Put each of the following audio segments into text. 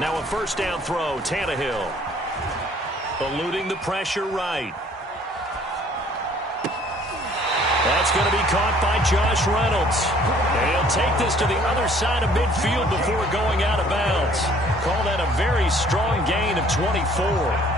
Now a first down throw, Tannehill. Eluding the pressure right. That's going to be caught by Josh Reynolds. And he'll take this to the other side of midfield before going out of bounds. Call that a very strong gain of 24.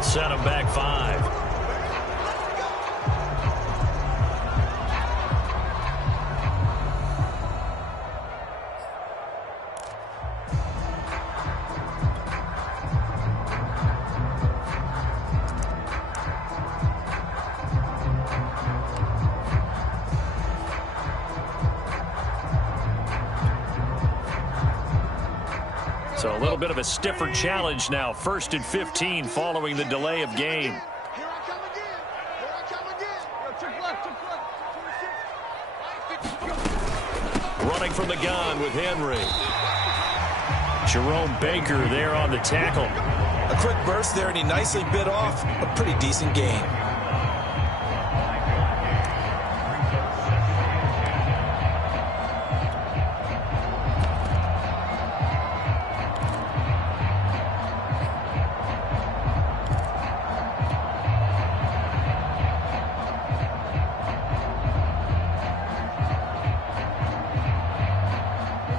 Set him back 5. So a little bit of a stiffer challenge now. 1st and 15 following the delay of game. Here I come again. Here I come again. Running from the gun with Henry. Jerome Baker there on the tackle. A quick burst there, and he nicely bit off a pretty decent gain.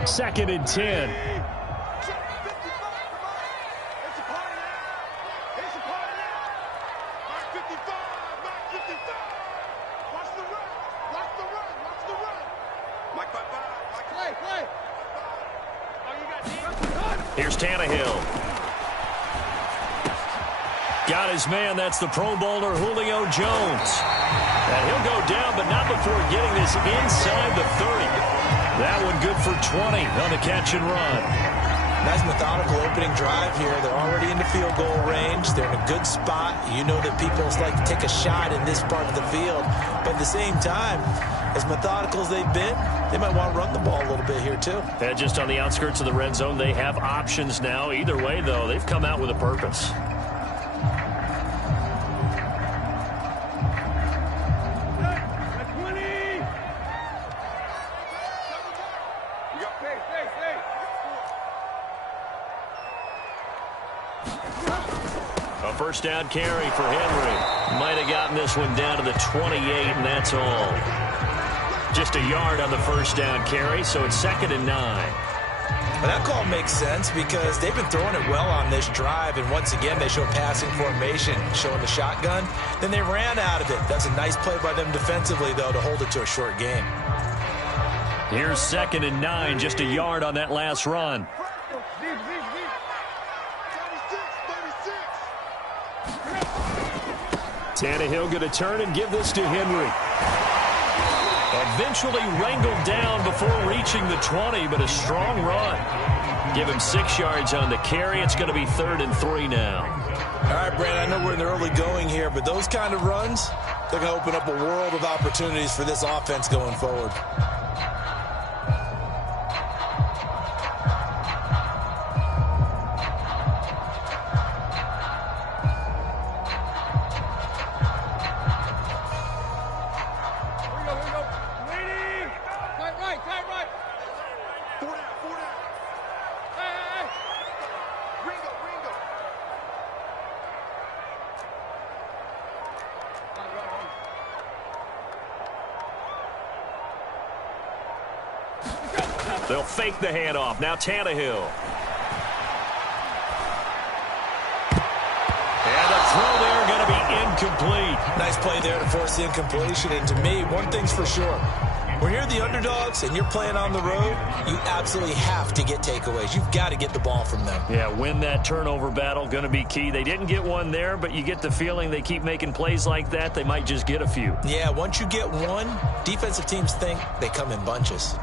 Second and 10. Here's Tannehill. Got his man. That's the Pro Bowler Julio Jones. And he'll go down, but not before getting this inside the 30. That one good for 20 on the catch and run. Nice methodical opening drive here. They're already in the field goal range. They're in a good spot. You know that people like to take a shot in this part of the field. But at the same time, as methodical as they've been, they might want to run the ball a little bit here too. And just on the outskirts of the red zone, they have options now. Either way, though, they've come out with a purpose. First down carry for Henry. Might have gotten this one down to the 28, and that's all. Just a yard on the first down carry, so it's 2nd and 9. Well, that call makes sense because they've been throwing it well on this drive, and once again they show passing formation, showing the shotgun. Then they ran out of it. That's a nice play by them defensively, though, to hold it to a short gain. Here's 2nd and 9, just a yard on that last run. Tannehill going to turn and give this to Henry. Eventually wrangled down before reaching the 20, but a strong run. Give him 6 yards on the carry. It's going to be 3rd and 3 now. All right, Brandon, I know we're in the early going here, but those kind of runs, they're going to open up a world of opportunities for this offense going forward. They'll fake the handoff. Now Tannehill. And the throw there going to be incomplete. Nice play there to force the incompletion. And to me, one thing's for sure. When you're the underdogs and you're playing on the road, you absolutely have to get takeaways. You've got to get the ball from them. Yeah, win that turnover battle, going to be key. They didn't get one there, but you get the feeling they keep making plays like that, they might just get a few. Yeah, once you get one, defensive teams think they come in bunches.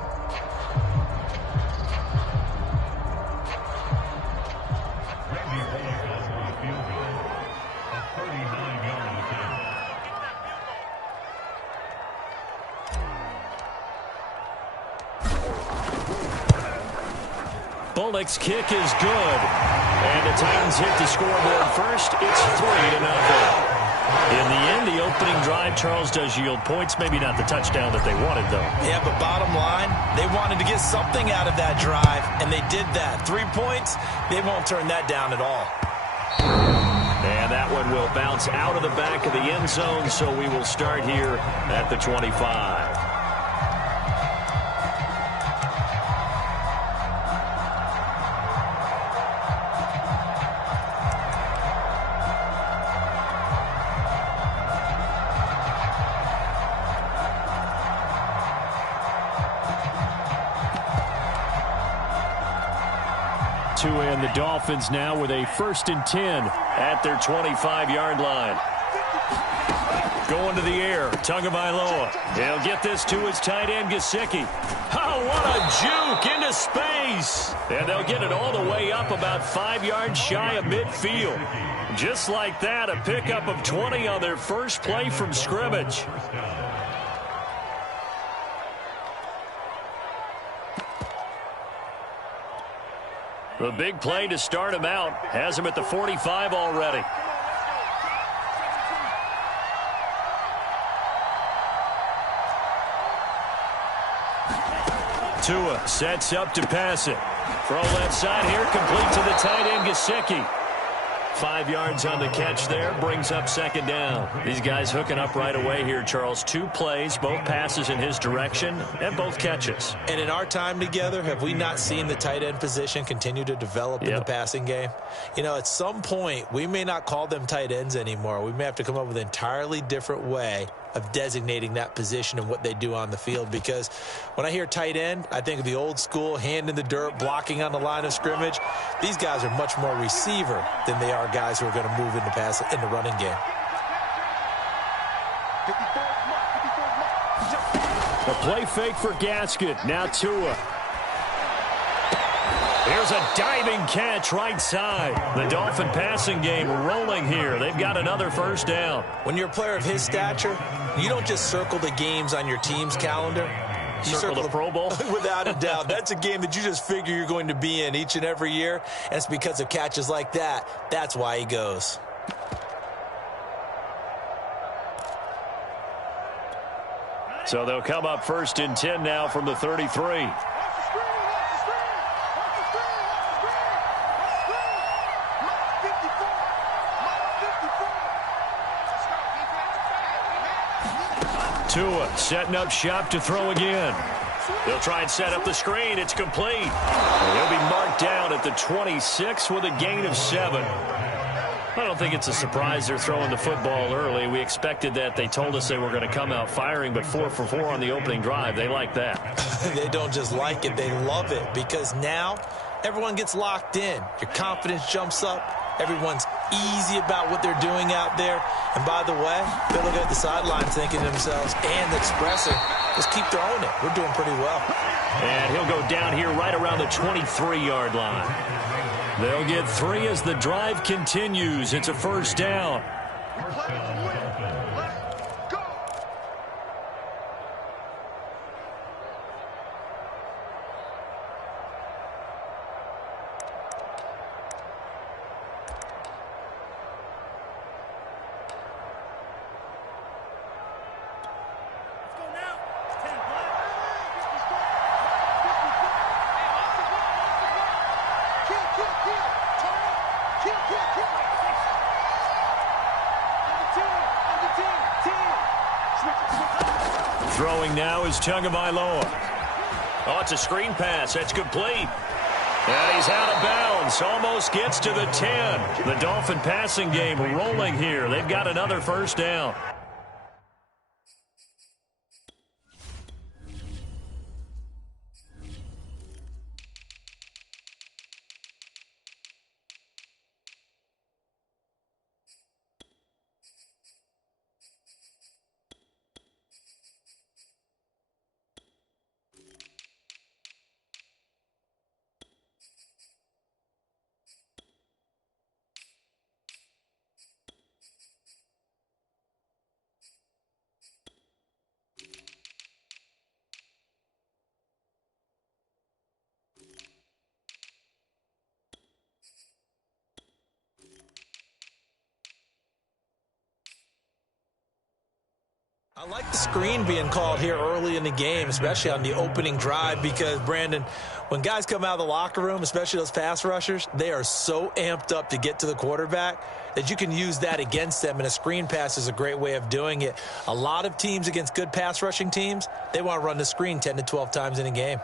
Bullock's kick is good. And the Titans hit the scoreboard first. It's 3-0. In the end, the opening drive, Charles, does yield points. Maybe not the touchdown that they wanted, though. Yeah, but bottom line, they wanted to get something out of that drive, and they did that. 3 points, they won't turn that down at all. And that one will bounce out of the back of the end zone, so we will start here at the 25. 2 and the Dolphins now with a 1st and 10 at their 25-yard line. Going to the air, Tagovailoa. He'll get this to his tight end, Gesicki. Oh, what a juke into space. And they'll get it all the way up about 5 yards shy of midfield. Just like that, a pickup of 20 on their first play from scrimmage. The big play to start him out has him at the 45 already. Tua sets up to pass it. Throw left side here, complete to the tight end, Gesicki. 5 yards on the catch there, brings up 2nd down. These guys hooking up right away here, Charles. 2 plays, both passes in his direction, and both catches. And in our time together, have we not seen the tight end position continue to develop in the passing game? You know, at some point, we may not call them tight ends anymore. We may have to come up with an entirely different way of designating that position and what they do on the field, because when I hear tight end, I think of the old school, hand in the dirt, blocking on the line of scrimmage. These guys are much more receiver than they are guys who are going to move in the running game. A play fake for Gasket. Now Tua. Here's a diving catch right side. The Dolphin passing game rolling here. They've got another 1st down. When you're a player of his stature, you don't just circle the games on your team's calendar. You circle the Pro Bowl? Without a doubt. That's a game that you just figure you're going to be in each and every year. And it's because of catches like that. That's why he goes. So they'll come up 1st and 10 now from the 33. Tua setting up shop to throw again. They'll try and set up the screen. It's complete. And he'll be marked down at the 26 with a gain of 7. I don't think it's a surprise they're throwing the football early. We expected that. They told us they were going to come out firing, but 4 for 4 on the opening drive. They like that. They don't just like it. They love it, because now everyone gets locked in. Your confidence jumps up. Everyone's easy about what they're doing out there. And by the way, they're looking at the sidelines thinking to themselves and expressing, just keep throwing it. We're doing pretty well. And he'll go down here right around the 23-yard line. They'll get 3 as the drive continues. It's a 1st down. Throwing now is Tagovailoa. Oh, it's a screen pass. That's complete. And he's out of bounds. Almost gets to the 10. The Dolphin passing game rolling here. They've got another 1st down. I like the screen being called here early in the game, especially on the opening drive, because, Brandon, when guys come out of the locker room, especially those pass rushers, they are so amped up to get to the quarterback that you can use that against them, and a screen pass is a great way of doing it. A lot of teams against good pass rushing teams, they want to run the screen 10 to 12 times in a game.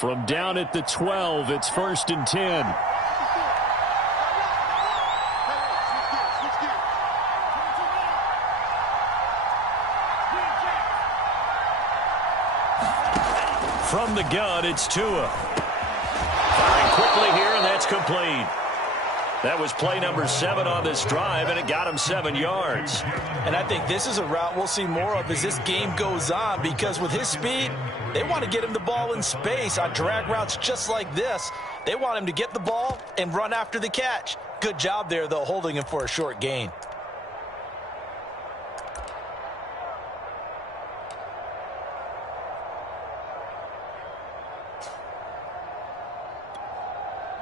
From down at the 12, it's 1st and 10. From the gun, it's Tua. Firing quickly here, and that's complete. That was play number 7 on this drive, and it got him 7 yards. And I think this is a route we'll see more of as this game goes on, because with his speed, they want to get him the ball in space on drag routes just like this. They want him to get the ball and run after the catch. Good job there, though, holding him for a short gain.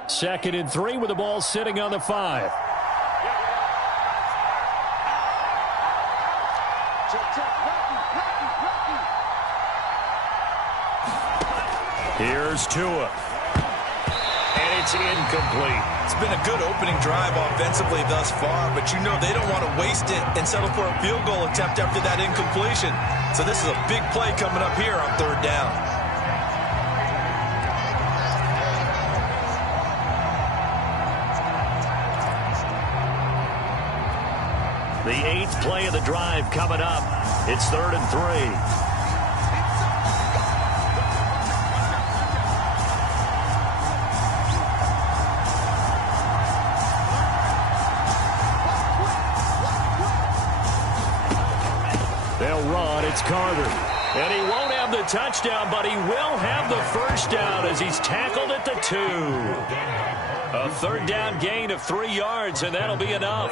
Second and 3 with the ball sitting on the 5. Here's Tua. And it's incomplete. It's been a good opening drive offensively thus far, but you know they don't want to waste it and settle for a field goal attempt after that incompletion. So this is a big play coming up here on 3rd down. The 8th play of the drive coming up. It's 3rd and 3. They'll run. It's Carter. And he won't have the touchdown, but he will have the first down as he's tackled at the 2. A 3rd down gain of 3 yards, and that'll be enough.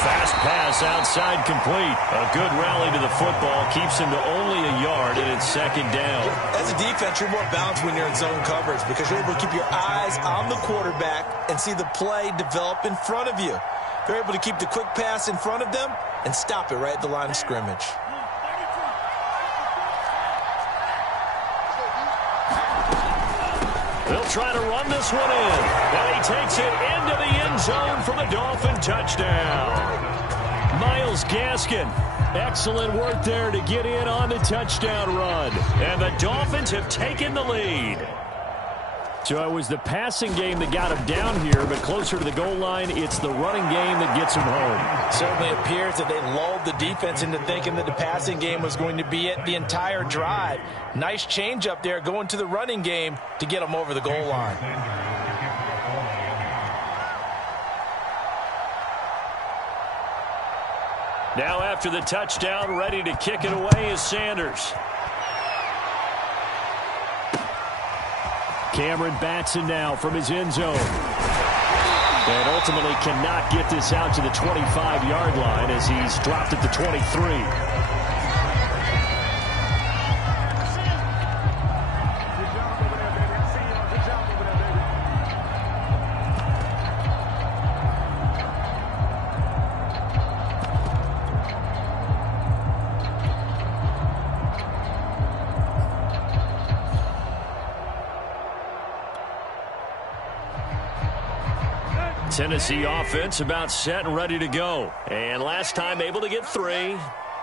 Fast pass outside complete. A good rally to the football. Keeps him to only a yard, and it's 2nd down. As a defense, you're more balanced when you're in zone coverage because you're able to keep your eyes on the quarterback and see the play develop in front of you. You're able to keep the quick pass in front of them and stop it right at the line of scrimmage. They'll try to run this one in. And he takes it into the end zone for the Dolphin touchdown. Myles Gaskin, excellent work there to get in on the touchdown run. And the Dolphins have taken the lead. So it was the passing game that got him down here, but closer to the goal line, it's the running game that gets him home. Certainly appears that they lulled the defense into thinking that the passing game was going to be it the entire drive. Nice change up there going to the running game to get them over the goal line. Now after the touchdown, ready to kick it away is Sanders. Cameron Batson now from his end zone. And ultimately cannot get this out to the 25-yard line as he's dropped at the 23. Tennessee offense about set and ready to go. And last time able to get 3.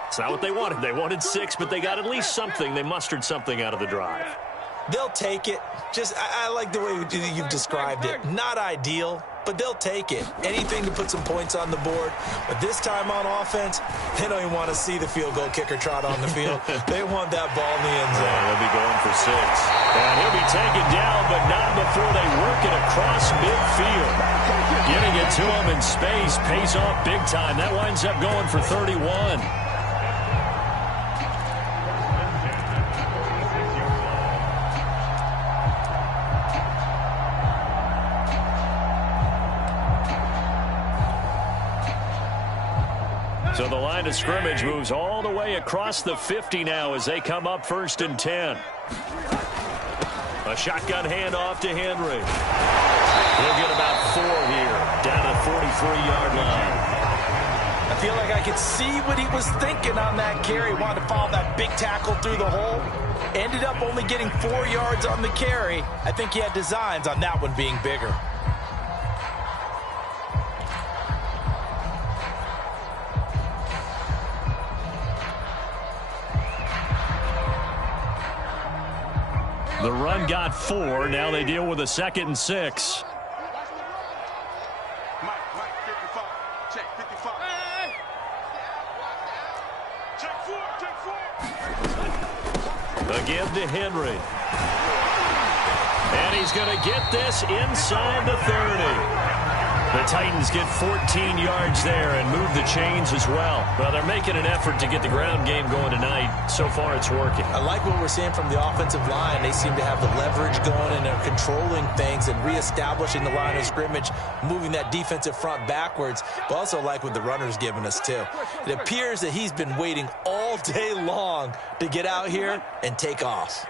It's not what they wanted. They wanted 6, but they got at least something. They mustered something out of the drive. They'll take it. I like the way you've described it. Not ideal, but they'll take it. Anything to put some points on the board. But this time on offense, they don't even want to see the field goal kicker trot on the field. They want that ball in the end zone. They'll be going for 6. And he'll be taken down, but not before they work it across midfield. Getting it to him in space pays off big time. That winds up going for 31. So the line of scrimmage moves all the way across the 50 now as they come up 1st and 10. A shotgun handoff to Henry. He'll get about 4 here, down to the 43-yard line. I feel like I could see what he was thinking on that carry. Wanted to follow that big tackle through the hole. Ended up only getting 4 yards on the carry. I think he had designs on that one being bigger. The run got 4. Now they deal with a 2nd and 6. Again to Henry. And he's going to get this inside the 30. The Titans get 14 yards there and move the chains as well. Well, they're making an effort to get the ground game going tonight. So far, it's working. I like what we're seeing from the offensive line. They seem to have the leverage going and they're controlling things and reestablishing the line of scrimmage, moving that defensive front backwards. But also like what the runner's giving us, too. It appears that he's been waiting all day long to get out here and take off.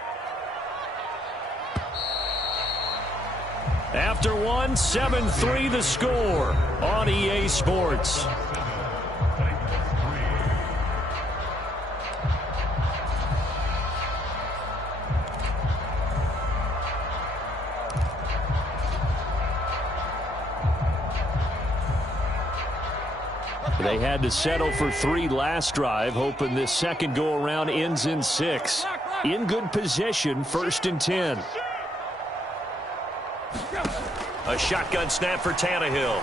After one, 7-3 the score on EA Sports. They had to settle for 3 last drive, hoping this second go-around ends in 6. In good position, 1st and 10. A shotgun snap for Tannehill.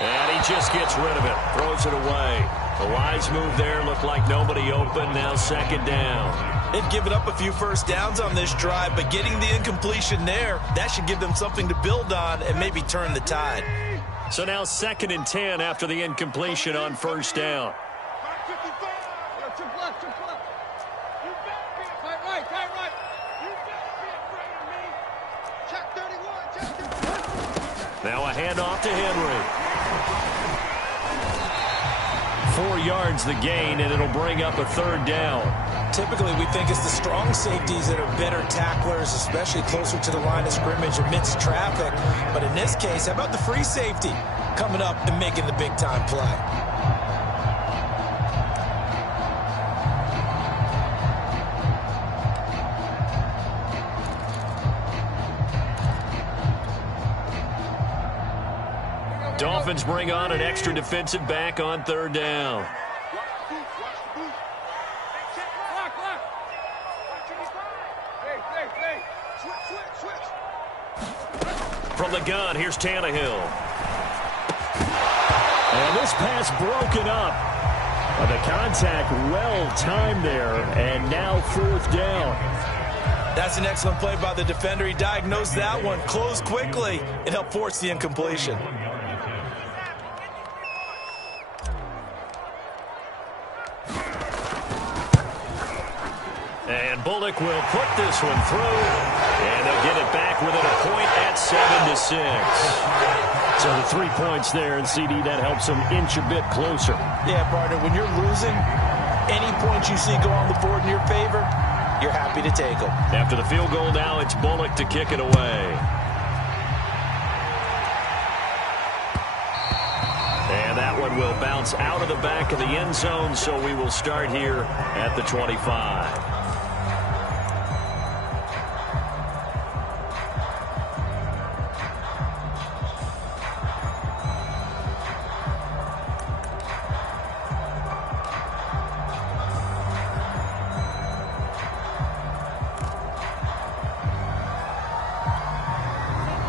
And he just gets rid of it. Throws it away. The wise move there. Looked like nobody open. Now 2nd down. They've given up a few first downs on this drive, but getting the incompletion there, that should give them something to build on and maybe turn the tide. So now 2nd and 10 after the incompletion on 1st down. Now a handoff to Henry. 4 yards the gain, and it'll bring up a 3rd down. Typically, we think it's the strong safeties that are better tacklers, especially closer to the line of scrimmage amidst traffic. But in this case, how about the free safety coming up and making the big-time play? Dolphins bring on an extra defensive back on 3rd down. From the gun, here's Tannehill. And this pass broken up. The contact well-timed there, and now 4th down. That's an excellent play by the defender. He diagnosed that one, closed quickly, and helped force the incompletion. And Bullock will put this one through, and they'll get it back within a point at 7-6. So the 3 points there, and CD, that helps them inch a bit closer. Yeah, partner, when you're losing, any points you see go on the board in your favor, you're happy to take them. After the field goal now, it's Bullock to kick it away. And that one will bounce out of the back of the end zone, so we will start here at the 25.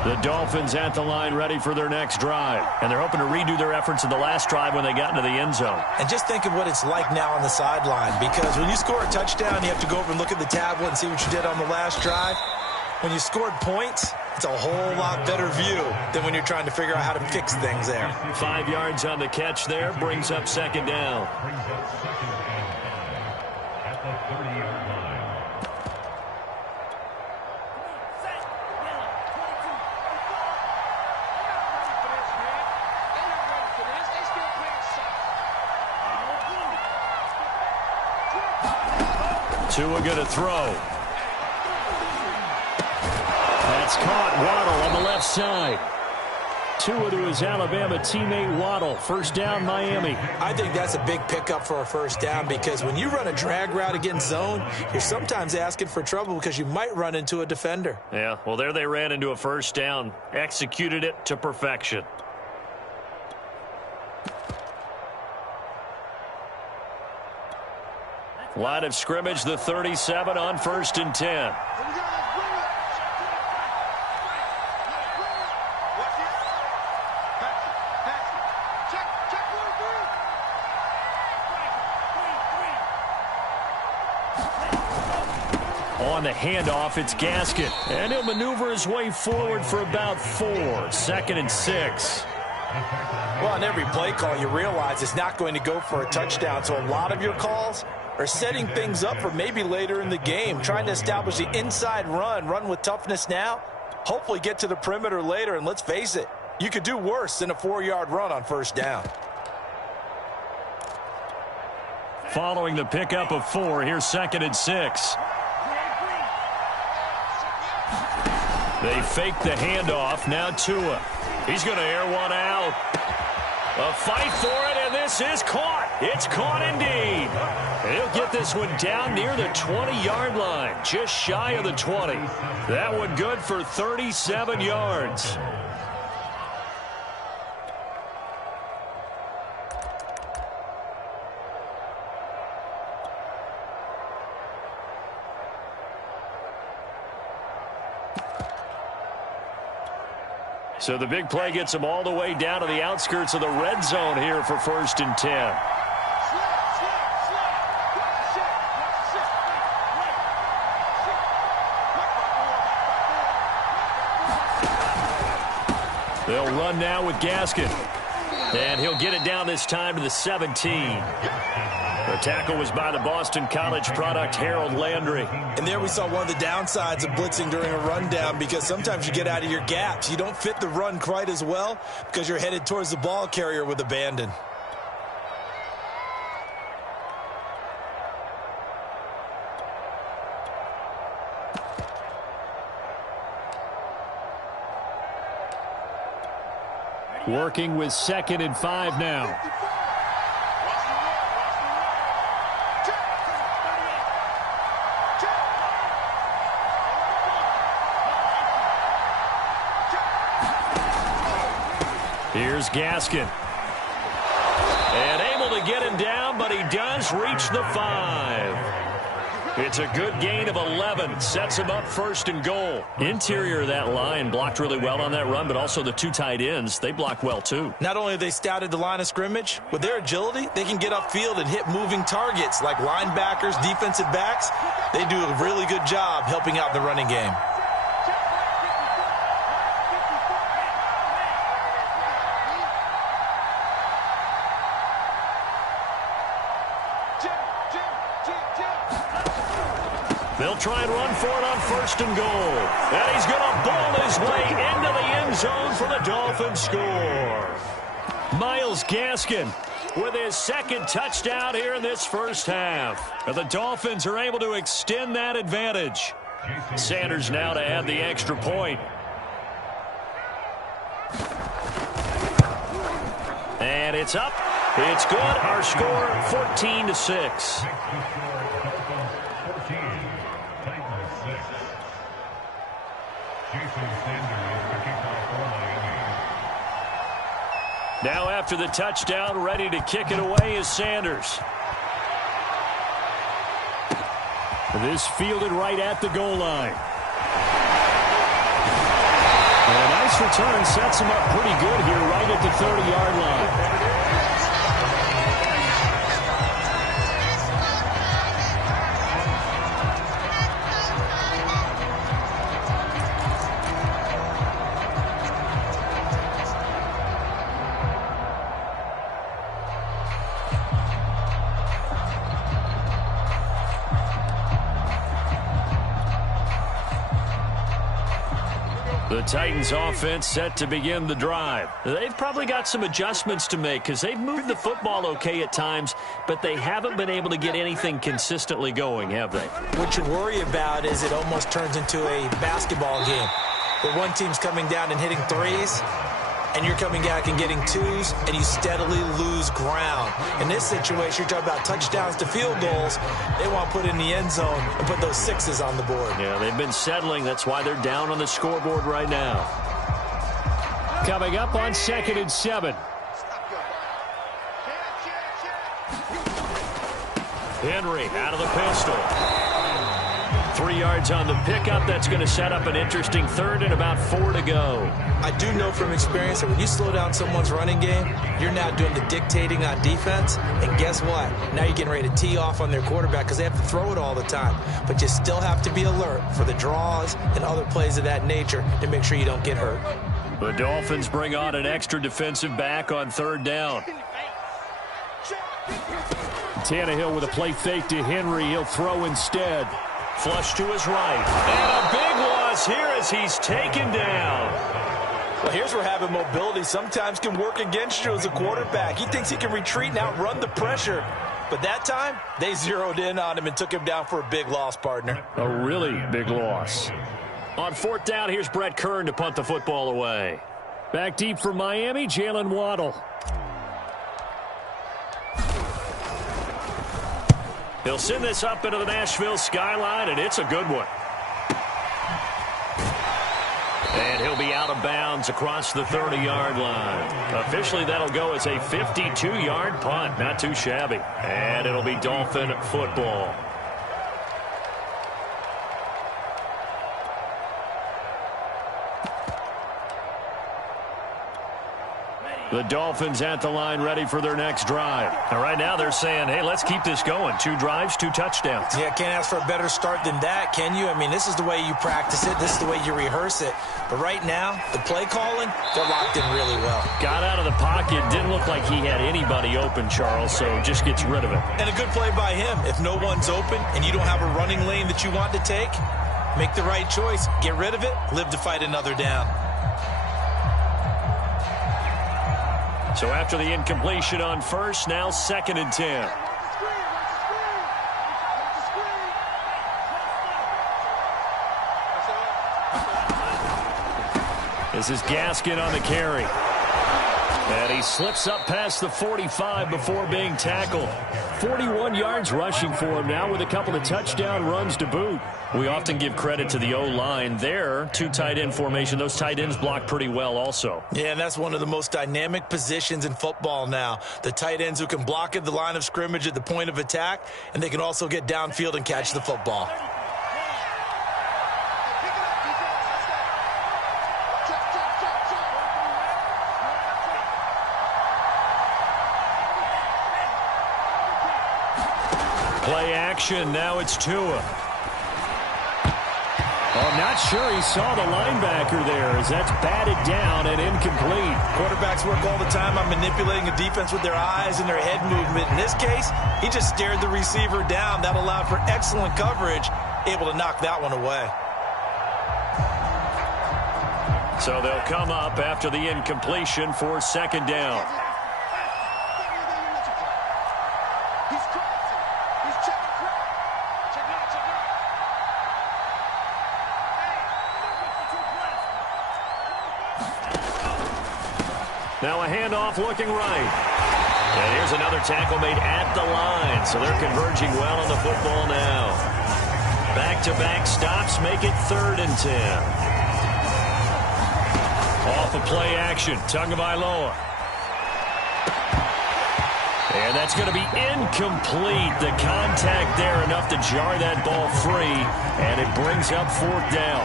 The Dolphins at the line ready for their next drive. And they're hoping to redo their efforts in the last drive when they got into the end zone. And just think of what it's like now on the sideline, because when you score a touchdown, you have to go over and look at the tablet and see what you did on the last drive. When you scored points, it's a whole lot better view than when you're trying to figure out how to fix things there. 5 yards on the catch there, brings up second down. At the 30-yard line. Tua going to throw. That's caught. Waddle on the left side. Tua to his Alabama teammate Waddle. First down, Miami. I think that's a big pickup for a first down, because when you run a drag route against zone, you're sometimes asking for trouble because you might run into a defender. Yeah, well, there they ran into a first down. Executed it to perfection. Line of scrimmage, the 37 on 1st and 10. On the handoff, it's Gaskin. And he'll maneuver his way forward for about 4. 2nd and 6. Well, on every play call, you realize it's not going to go for a touchdown. So a lot of your calls are setting things up for maybe later in the game, trying to establish the inside run with toughness now, hopefully get to the perimeter later. And let's face it, you could do worse than a 4-yard run on first down. Following the pickup of 4, here's 2nd and 6. They fake the handoff. Now Tua. He's going to air one out. A fight for it, and this is caught. It's caught indeed. He'll get this one down near the 20-yard line, just shy of the 20. That one good for 37 yards. So the big play gets them all the way down to the outskirts of the red zone here for 1st and 10. They'll run now with Gaskin. And he'll get it down this time to the 17. The tackle was by the Boston College product, Harold Landry. And there we saw one of the downsides of blitzing during a rundown, because sometimes you get out of your gaps. You don't fit the run quite as well because you're headed towards the ball carrier with abandon. Working with 2nd and 5 now. Here's Gaskin. And able to get him down, but he does reach the 5. It's a good gain of 11. Sets him up 1st and goal. Interior of that line blocked really well on that run, but also the 2 tight ends, they block well too. Not only have they scouted the line of scrimmage, with their agility, they can get upfield and hit moving targets like linebackers, defensive backs. They do a really good job helping out the running game. They'll try and run for it on 1st and goal. And he's going to ball his way into the end zone for the Dolphins score. Myles Gaskin with his 2nd touchdown here in this first half. And the Dolphins are able to extend that advantage. Sanders now to add the extra point. And it's up. It's good. Our score 14-6. Now after the touchdown, ready to kick it away is Sanders. This fielded right at the goal line. And a nice return sets him up pretty good here right at the 30-yard line. The Titans offense set to begin the drive. They've probably got some adjustments to make because they've moved the football okay at times, but they haven't been able to get anything consistently going, have they? What you worry about is it almost turns into a basketball game where one team's coming down and hitting threes, and you're coming back and getting twos, and you steadily lose ground. In this situation, you're talking about touchdowns to field goals. They want to put in the end zone and put those sixes on the board. Yeah, they've been settling. That's why they're down on the scoreboard right now. Coming up on 2nd and 7. Henry out of the pistol. 3 yards on the pickup. That's going to set up an interesting third and about 4 to go. I do know from experience that when you slow down someone's running game, you're now doing the dictating on defense. And guess what? Now you're getting ready to tee off on their quarterback because they have to throw it all the time. But you still have to be alert for the draws and other plays of that nature to make sure you don't get hurt. The Dolphins bring on an extra defensive back on 3rd down. Tannehill with a play fake to Henry. He'll throw instead. Flush to his right. And a big loss here as he's taken down. Well, here's where having mobility sometimes can work against you as a quarterback. He thinks he can retreat and outrun the pressure. But that time, they zeroed in on him and took him down for a big loss, partner. A really big loss. On 4th down, here's Brett Kern to punt the football away. Back deep for Miami, Jalen Waddle. He'll send this up into the Nashville skyline, and it's a good one. And he'll be out of bounds across the 30-yard line. Officially, that'll go as a 52-yard punt. Not too shabby. And it'll be Dolphin football. The Dolphins at the line ready for their next drive. And right now they're saying, hey, let's keep this going. 2 drives, 2 touchdowns. Yeah, can't ask for a better start than that, can you? I mean, this is the way you practice it. This is the way you rehearse it. But right now, the play calling, they're locked in really well. Got out of the pocket. Didn't look like he had anybody open, Charles, so just gets rid of it. And a good play by him. If no one's open and you don't have a running lane that you want to take, make the right choice. Get rid of it. Live to fight another down. So after the incompletion on 1st, now 2nd and 10. This is Gaskin on the carry. And he slips up past the 45 before being tackled. 41 yards rushing for him now with a couple of touchdown runs to boot. We often give credit to the O-line there. 2 tight end formation. Those tight ends block pretty well also. Yeah, and that's one of the most dynamic positions in football now. The tight ends who can block at the line of scrimmage at the point of attack, and they can also get downfield and catch the football. Play action. Now it's Tua. I'm not sure he saw the linebacker there as that's batted down and incomplete. Quarterbacks work all the time on manipulating a defense with their eyes and their head movement. In this case, he just stared the receiver down. That allowed for excellent coverage, able to knock that one away. So they'll come up after the incompletion for 2nd down. Now a handoff looking right. And here's another tackle made at the line. So they're converging well on the football now. Back-to-back stops make it 3rd and 10. Off of play action. Tagovailoa. And And that's going to be incomplete. The contact there enough to jar that ball free, and it brings up 4th down.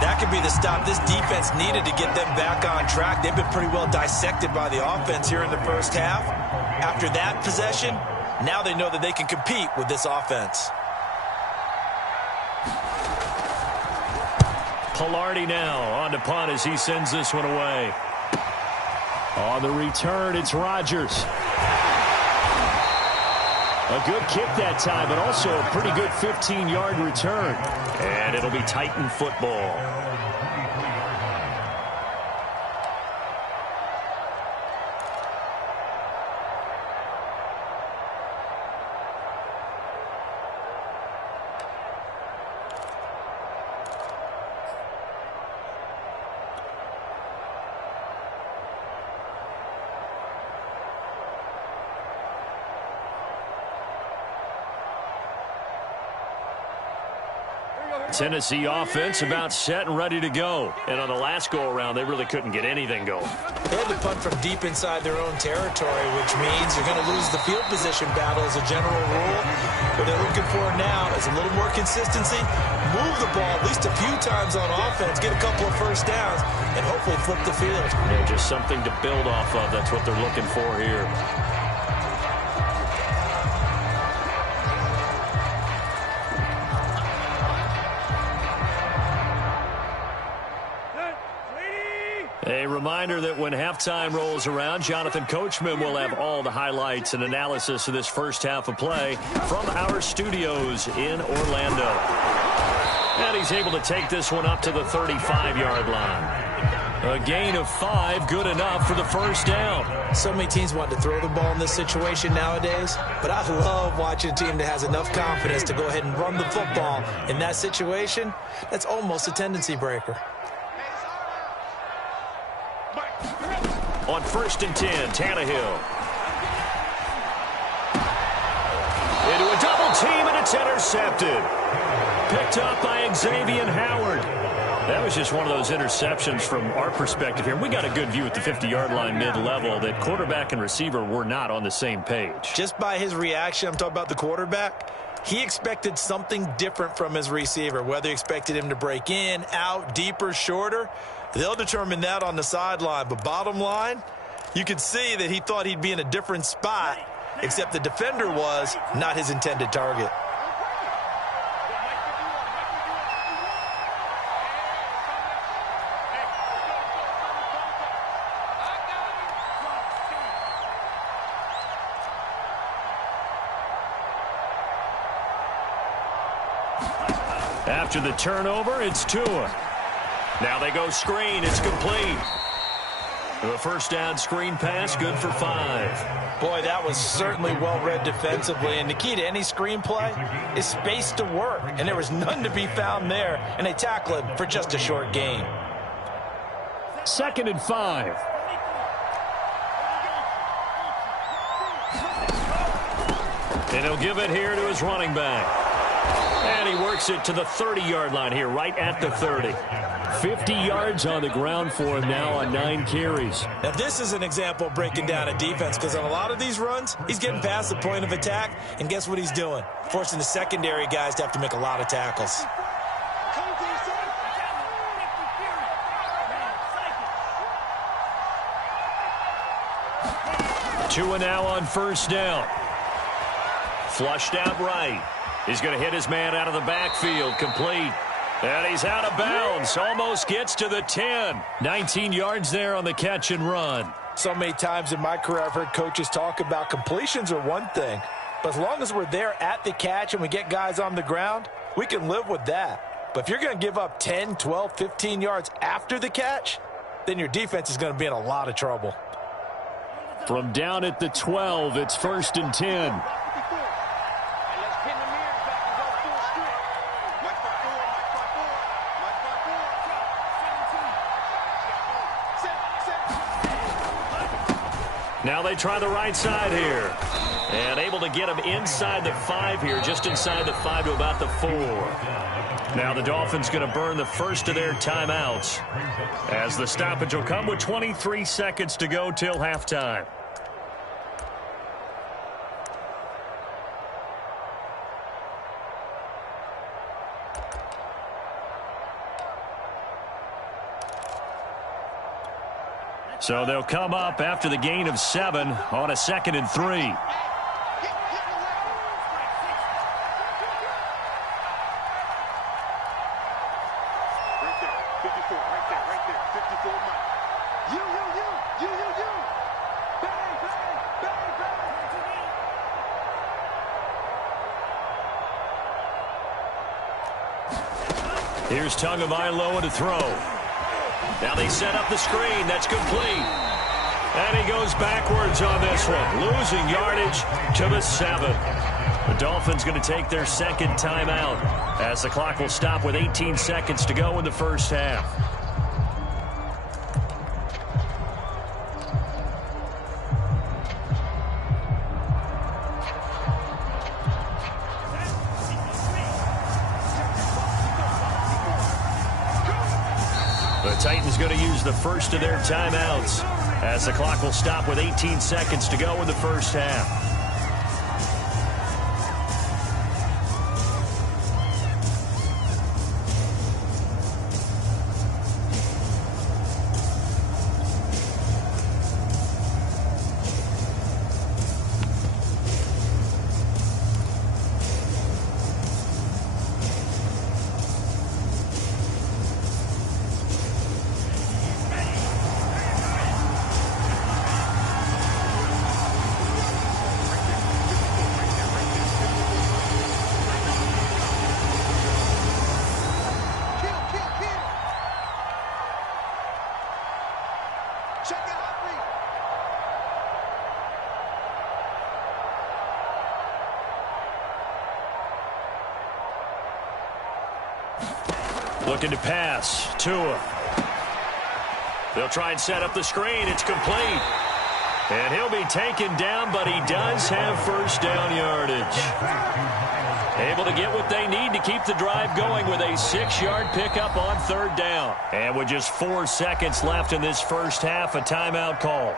That could be the stop this defense needed to get them back on track. They've been pretty well dissected by the offense here in the first half. After that possession, now they know that they can compete with this offense. Pilardi now on to punt as he sends this one away. On the return, it's Rodgers. A good kick that time, but also a pretty good 15-yard return. And it'll be Titan football. Tennessee offense about set and ready to go. And on the last go-around, they really couldn't get anything going. They had to punt from deep inside their own territory, which means you're going to lose the field position battle as a general rule. What they're looking for now is a little more consistency, move the ball at least a few times on offense, get a couple of first downs, and hopefully flip the field. Yeah, just something to build off of. That's what they're looking for here. A reminder that when halftime rolls around, Jonathan Coachman will have all the highlights and analysis of this first half of play from our studios in Orlando. And he's able to take this one up to the 35-yard line. A gain of 5, good enough for the first down. So many teams want to throw the ball in this situation nowadays, but I love watching a team that has enough confidence to go ahead and run the football. In that situation, that's almost a tendency breaker. On 1st and 10, Tannehill. Into a double team, and it's intercepted. Picked up by Xavier Howard. That was just one of those interceptions from our perspective here. We got a good view at the 50-yard line mid-level that quarterback and receiver were not on the same page. Just by his reaction, I'm talking about the quarterback, he expected something different from his receiver, whether he expected him to break in, out, deeper, shorter. They'll determine that on the sideline. But bottom line, you could see that he thought he'd be in a different spot, except the defender was not his intended target. After the turnover, it's Tua. Now they go screen. It's complete. The first down screen pass, good for 5. Boy, that was certainly well-read defensively. And the key to any screen play is space to work. And there was none to be found there. And they tackle him for just a short gain. 2nd and 5. And he'll give it here to his running back. And he works it to the 30-yard line here, right at the 30. 50 yards on the ground for him now on 9 carries. Now, this is an example of breaking down a defense, because on a lot of these runs, he's getting past the point of attack, and guess what he's doing? Forcing the secondary guys to have to make a lot of tackles. Tua now on 1st down. Flushed out right. He's going to hit his man out of the backfield, complete. And he's out of bounds, almost gets to the 10. 19 yards there on the catch and run. So many times in my career I've heard coaches talk about completions are one thing, but as long as we're there at the catch and we get guys on the ground, we can live with that. But if you're going to give up 10, 12, 15 yards after the catch, then your defense is going to be in a lot of trouble. From down at the 12, it's 1st and 10. Now they try the right side here. And able to get him inside the 5 here, just inside the 5 to about the 4. Now the Dolphins going to burn the first of their timeouts, as the stoppage will come with 23 seconds to go till halftime. So they'll come up after the gain of 7 on a 2nd and 3. Here's Tagovailoa to throw. Now they set up the screen. That's complete. And he goes backwards on this one, losing yardage to the 7. The Dolphins going to take their 2nd timeout as the clock will stop with 18 seconds to go in the first half. The Titans going to use the first of their timeouts as the clock will stop with 18 seconds to go in the first half. Looking to pass. Tua. They'll try and set up the screen. It's complete. And he'll be taken down, but he does have first down yardage. Able to get what they need to keep the drive going with a 6-yard pickup on 3rd down. And with just 4 seconds left in this first half, a timeout call.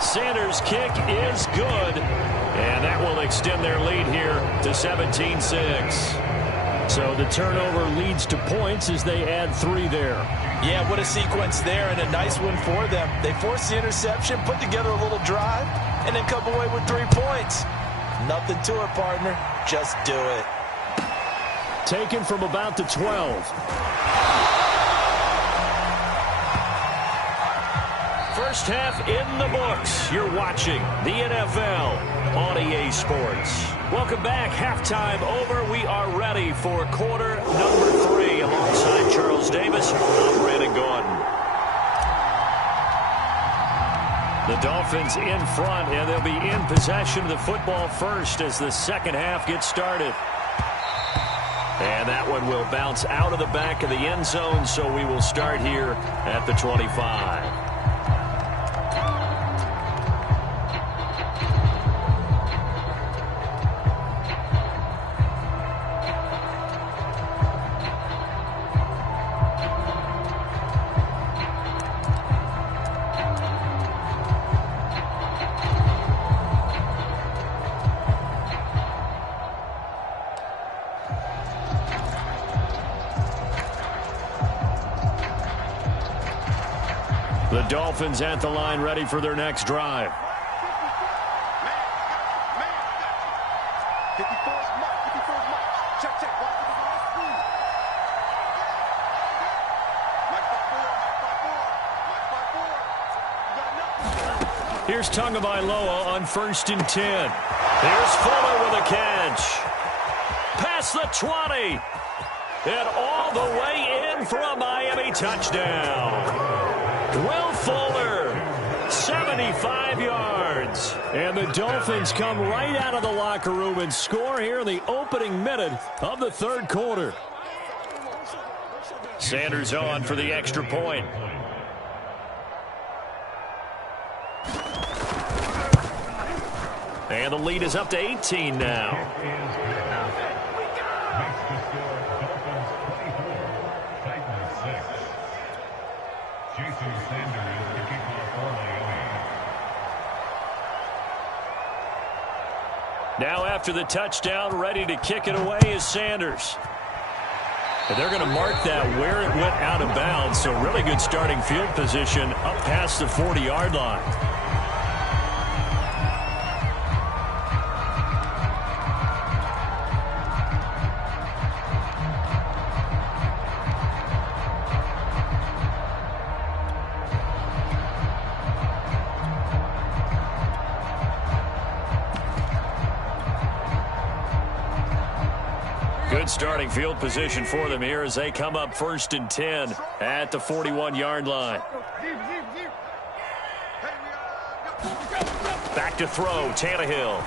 Sanders' kick is good, and that will extend their lead here to 17-6. So the turnover leads to points as they add 3 there. Yeah, what a sequence there, and a nice one for them. They forced the interception, put together a little drive, and then come away with 3 points. Nothing to it, partner. Just do it. Taken from about the 12. First half in the books. You're watching the NFL on EA Sports. Welcome back. Halftime over. We are ready for quarter number 3 alongside Charles Davis. I'm Brandon Gordon. The Dolphins in front, and they'll be in possession of the football first as the second half gets started. And that one will bounce out of the back of the end zone, so we will start here at the 25. The Dolphins at the line, ready for their next drive. Here's Tagovailoa on 1st and 10. Here's Fuller with a catch. Past the 20. And all the way in for a Miami touchdown. Will Fuller, 75 yards. And the Dolphins come right out of the locker room and score here in the opening minute of the 3rd quarter. Sanders on for the extra point. And the lead is up to 18 now. Sanders to kick off for Miami. Now after the touchdown, ready to kick it away is Sanders. And they're going to mark that where it went out of bounds, so really good starting field position up past the 40-yard line. Good starting field position for them here as they come up 1st and 10 at the 41-yard line. Back to throw, Tannehill.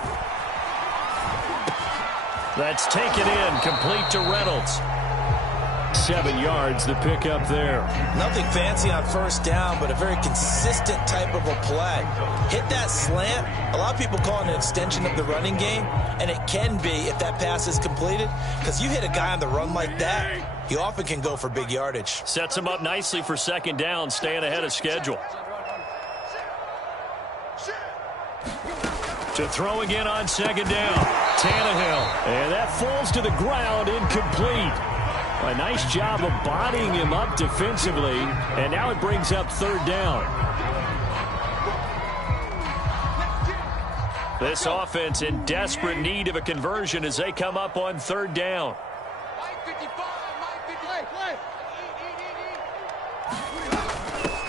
That's taken in, complete to Reynolds. 7 yards to pick up there. Nothing fancy on 1st down, but a very consistent type of a play. Hit that slant. A lot of people call it an extension of the running game, and it can be if that pass is completed, because you hit a guy on the run like that, you often can go for big yardage. Sets him up nicely for 2nd down, staying ahead of schedule. To throw again on 2nd down, Tannehill. And that falls to the ground, incomplete. A nice job of bodying him up defensively, and now it brings up 3rd down. This offense in desperate need of a conversion as they come up on 3rd down.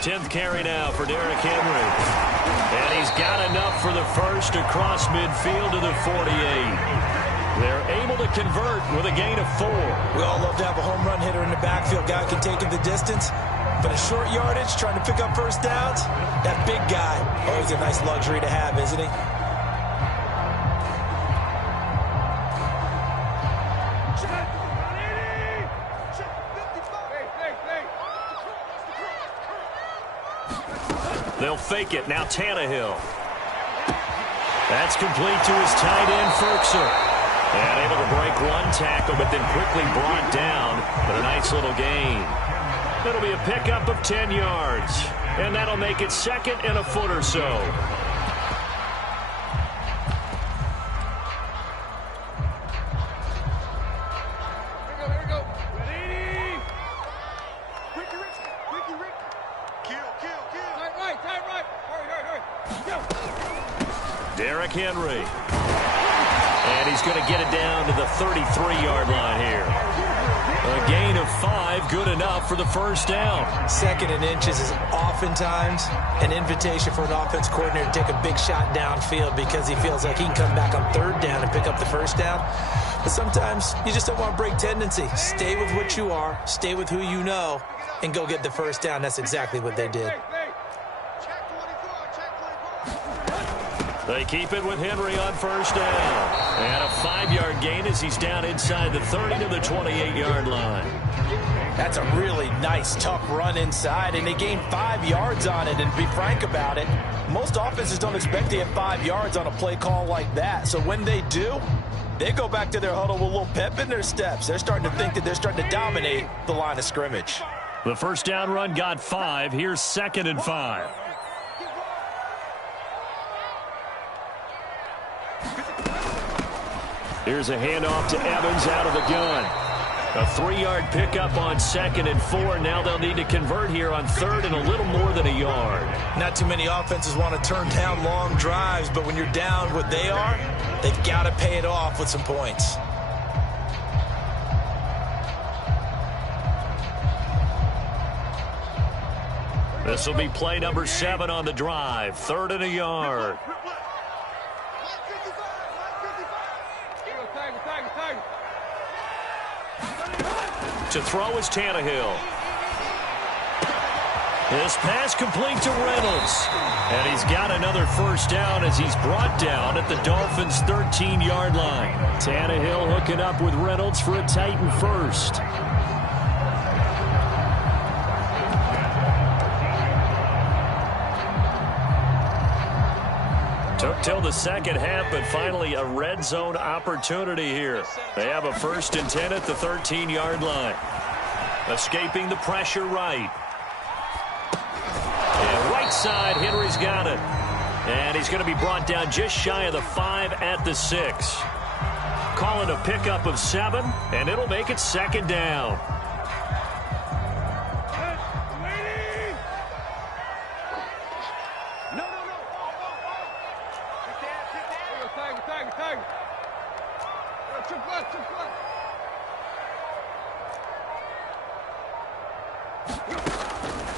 10th carry now for Derrick Henry. And he's got enough for the first across midfield to the 48. They're able to convert with a gain of 4. We all love to have a home run hitter in the backfield. Guy can take it the distance. But a short yardage, trying to pick up 1st downs, that big guy, always a nice luxury to have, isn't he? They'll fake it. Now Tannehill. That's complete to his tight end, Ferkser. And able to break one tackle, but then quickly brought down. But a nice little gain. It'll be a pickup of 10 yards. And that'll make it 2nd and a foot or so. Here we go. Ready? Ricky. Kill. Tight right. Hurry. Derrick Henry. And he's going to get it down to the 33-yard line here. A gain of 5, good enough for the 1st down. 2nd and inches is oftentimes an invitation for an offense coordinator to take a big shot downfield because he feels like he can come back on 3rd down and pick up the 1st down. But sometimes you just don't want to break tendency. Stay with what you are, stay with who you know, and go get the 1st down. That's exactly what they did. They keep it with Henry on 1st down. And a 5-yard gain as he's down inside the 30 to the 28-yard line. That's a really nice, tough run inside, and they gained 5 yards on it. And to be frank about it, most offenses don't expect to get 5 yards on a play call like that. So when they do, they go back to their huddle with a little pep in their steps. They're starting to think that they're starting to dominate the line of scrimmage. The 1st down run got 5. Here's 2nd and 5. Here's a handoff to Evans out of the gun. A 3-yard pickup on 2nd and 4. Now they'll need to convert here on 3rd and a little more than a yard. Not too many offenses want to turn down long drives, but when you're down what they are, they've got to pay it off with some points. This will be play number 7 on the drive. 3rd and a yard. To throw is Tannehill. This pass complete to Reynolds. And he's got another 1st down as he's brought down at the Dolphins' 13-yard line. Tannehill hooking up with Reynolds for a Titan 1st. Took till the 2nd half, but finally a red zone opportunity here. They have a 1st and 10 at the 13-yard line. Escaping the pressure right. side. Henry's got it. And he's going to be brought down just shy of the 5 at the 6. Calling a pickup of 7, and it'll make it 2nd down.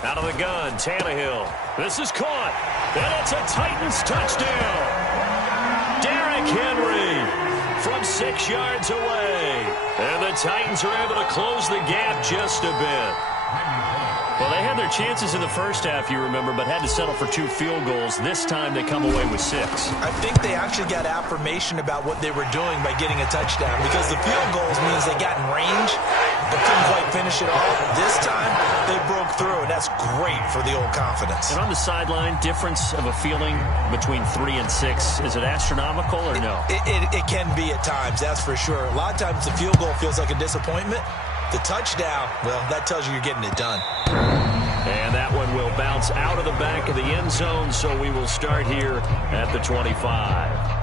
Out of the gun, Tannehill. This is caught. And it's a Titans touchdown. Derrick Henry from 6 yards away. And the Titans are able to close the gap just a bit. Well, they had their chances in the first half, you remember, but had to settle for 2 field goals. This time they come away with 6. I think they actually got affirmation about what they were doing by getting a touchdown, because the field goals means they got in range but couldn't quite finish it off. This time they broke through, and that's great for the old confidence. And on the sideline, difference of a feeling between 3 and 6, is it astronomical or no? It can be at times, that's for sure. A lot of times the field goal feels like a disappointment. The touchdown, well, that tells you you're getting it done. And that one will bounce out of the back of the end zone, so we will start here at the 25.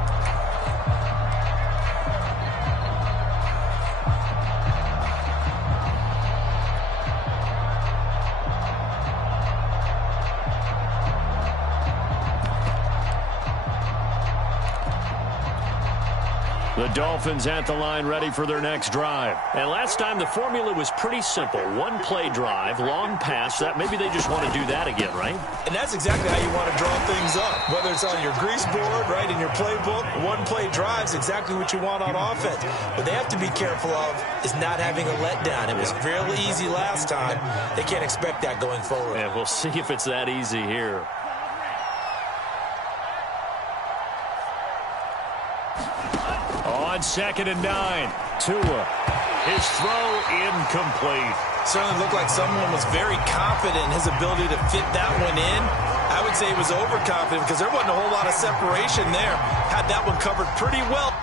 The Dolphins at the line ready for their next drive. And last time the formula was pretty simple. 1-play drive, long pass. That maybe they just want to do that again, right? And that's exactly how you want to draw things up. Whether it's on your grease board, right, in your playbook, 1-play drive's exactly what you want on offense. What they have to be careful of is not having a letdown. It was real easy last time. They can't expect that going forward. Yeah, we'll see if it's that easy here. On 2nd and 9, Tua. His throw incomplete. Certainly looked like someone was very confident in his ability to fit that one in. I would say he was overconfident because there wasn't a whole lot of separation there. Had that one covered pretty well.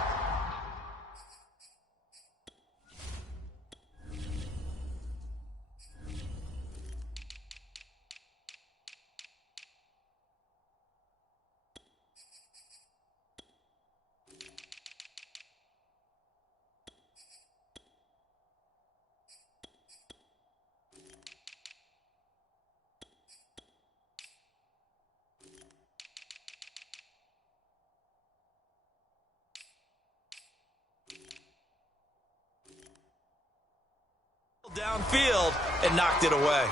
Downfield and knocked it away.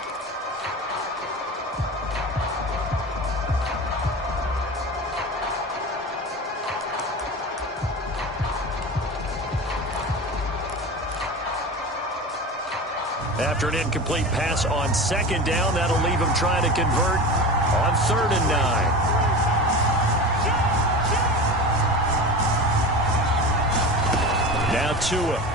After an incomplete pass on 2nd down, that'll leave him trying to convert on 3rd and 9. Now Tua.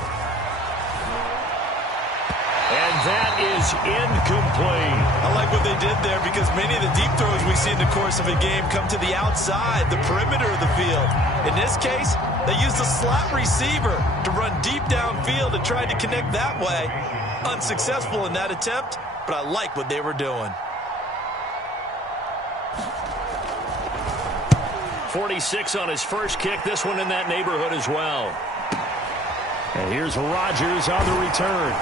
And that is incomplete. I like what they did there because many of the deep throws we see in the course of a game come to the outside, the perimeter of the field. In this case, they used the slot receiver to run deep downfield and tried to connect that way. Unsuccessful in that attempt, but I like what they were doing. 46 on his first kick. This one in that neighborhood as well. And here's Rodgers on the return.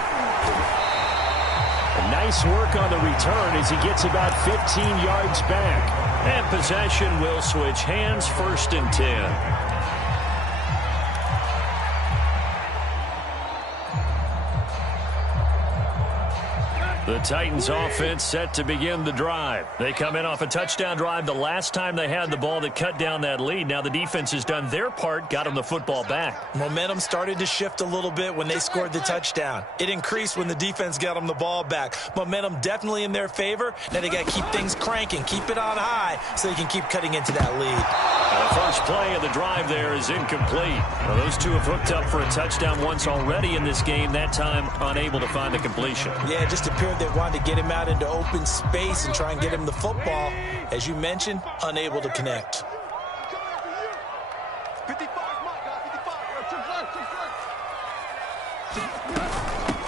Nice work on the return as he gets about 15 yards back. And possession will switch hands, 1st and 10. The Titans offense set to begin the drive. They come in off a touchdown drive the last time they had the ball that cut down that lead. Now the defense has done their part, got them the football back. Momentum started to shift a little bit when they scored the touchdown. It increased when the defense got them the ball back. Momentum definitely in their favor. Now they got to keep things cranking, keep it on high so they can keep cutting into that lead. The first play of the drive there is incomplete. Well, those two have hooked up for a touchdown once already in this game, that time unable to find the completion. Yeah, it just appeared they wanted to get him out into open space and try and get him the football. As you mentioned, unable to connect.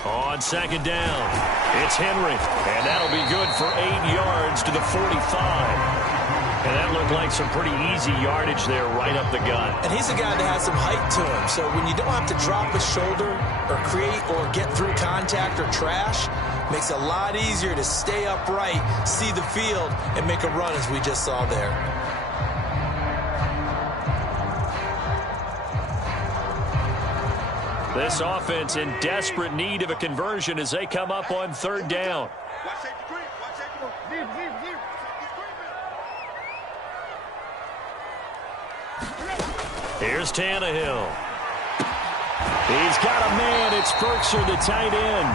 2nd on second down. It's Henry, and that'll be good for 8 yards to the 45. And that looked like some pretty easy yardage there right up the gut. And he's a guy that has some height to him, so when you don't have to drop a shoulder or create or get through contact or trash, makes it a lot easier to stay upright, see the field, and make a run as we just saw there. This offense in desperate need of a conversion as they come up on third down. Here's Tannehill. He's got a man. It's Ferkser, the tight end.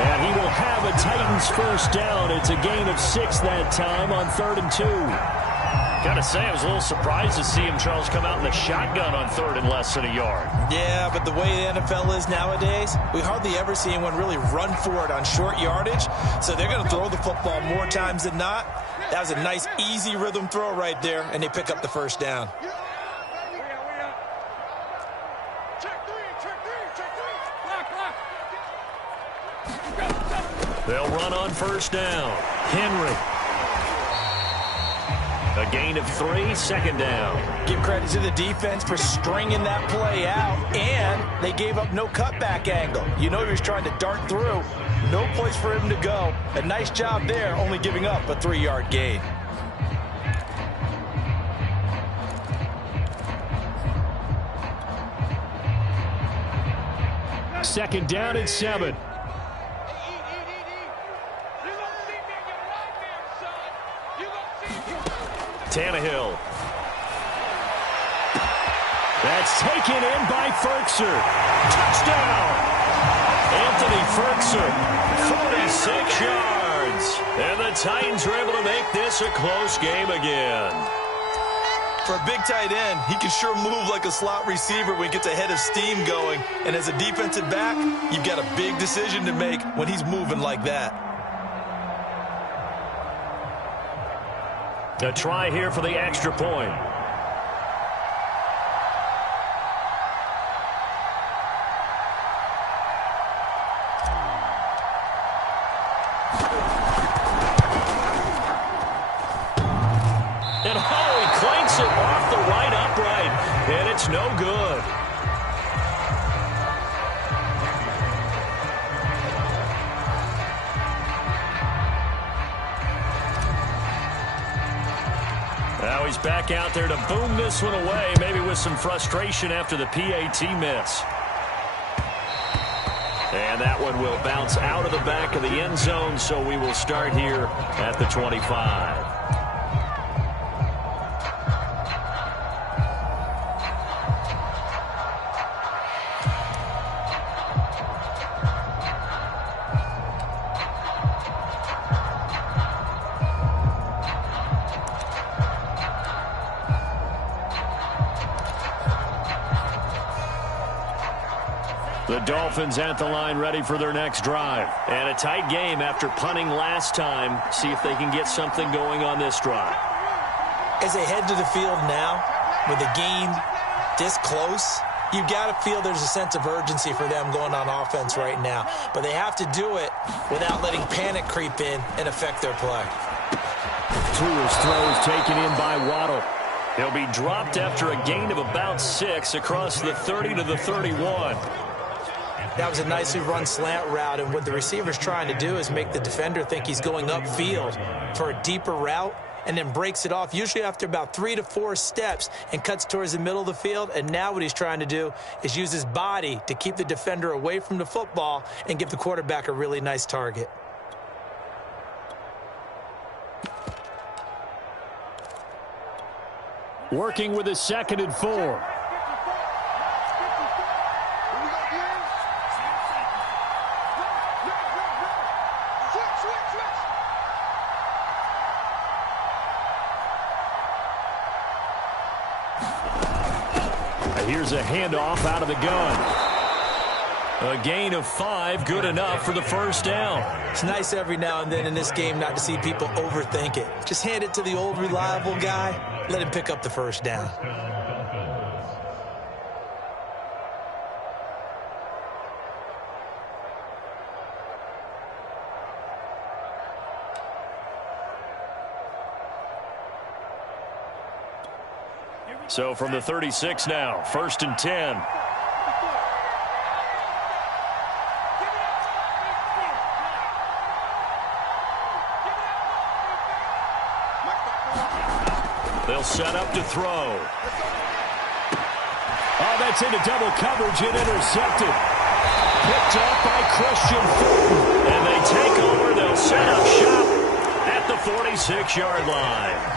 And he will have a Titans first down. It's a gain of 6 that time on 3rd and 2. Gotta say, I was a little surprised to see him, Charles, come out in the shotgun on 3rd and less than a yard. Yeah, but the way the NFL is nowadays, we hardly ever see anyone really run for it on short yardage. So they're going to throw the football more times than not. That was a nice, easy rhythm throw right there, and they pick up the first down. They'll run on first down. Henry. A gain of 3, second down. Give credit to the defense for stringing that play out, and they gave up no cutback angle. You know he was trying to dart through. No place for him to go. A nice job there, only giving up a 3-yard gain. Second down and 7. Tannehill. That's taken in by Ferkser. Touchdown! Anthony Ferkser, 46 yards. And the Titans are able to make this a close game again. For a big tight end, he can sure move like a slot receiver when he gets a head of steam going. And as a defensive back, you've got a big decision to make when he's moving like that. A try here for the extra point. And he clanks it off the right upright, and it's no good. Now he's back out there to boom this one away, maybe with some frustration after the PAT miss. And that one will bounce out of the back of the end zone, so we will start here at the 25. The Dolphins at the line ready for their next drive. And a tight game after punting last time. See if they can get something going on this drive. As they head to the field now, with the game this close, you've got to feel there's a sense of urgency for them going on offense right now. But they have to do it without letting panic creep in and affect their play. Tua's throw is taken in by Waddle. He'll be dropped after a gain of about 6 across the 30 to the 31. That was a nicely run slant route, and what the receiver's trying to do is make the defender think he's going upfield for a deeper route and then breaks it off, usually after about 3 to 4 steps, and cuts towards the middle of the field. And now what he's trying to do is use his body to keep the defender away from the football and give the quarterback a really nice target. Working with his 2nd and 4. Here's a handoff out of the gun. A gain of 5, good enough for the first down. It's nice every now and then in this game not to see people overthink it. Just hand it to the old reliable guy. Let him pick up the first down. So from the 36 now, 1st and 10. They'll set up to throw. Oh, that's into double coverage and intercepted. Picked up by Christian Fulton. And they take over. They'll set up shop at the 46-yard line.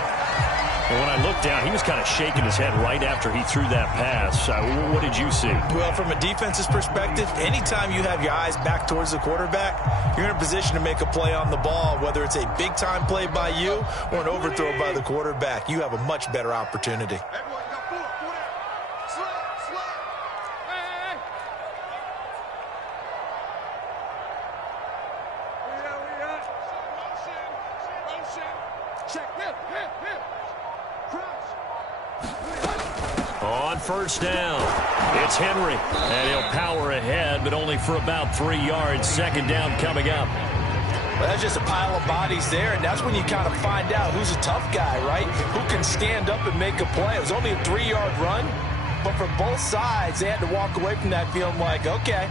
And when I looked down, he was kind of shaking his head right after he threw that pass. What did you see? Well, from a defense's perspective, anytime you have your eyes back towards the quarterback, you're in a position to make a play on the ball, whether it's a big-time play by you or an overthrow by the quarterback. You have a much better opportunity. On 1st down, it's Henry, and he'll power ahead, but only for about 3 yards. 2nd down coming up. Well, that's just a pile of bodies there, and that's when you kind of find out who's a tough guy, right? Who can stand up and make a play. It was only a 3-yard run, but for both sides, they had to walk away from that feeling like, okay,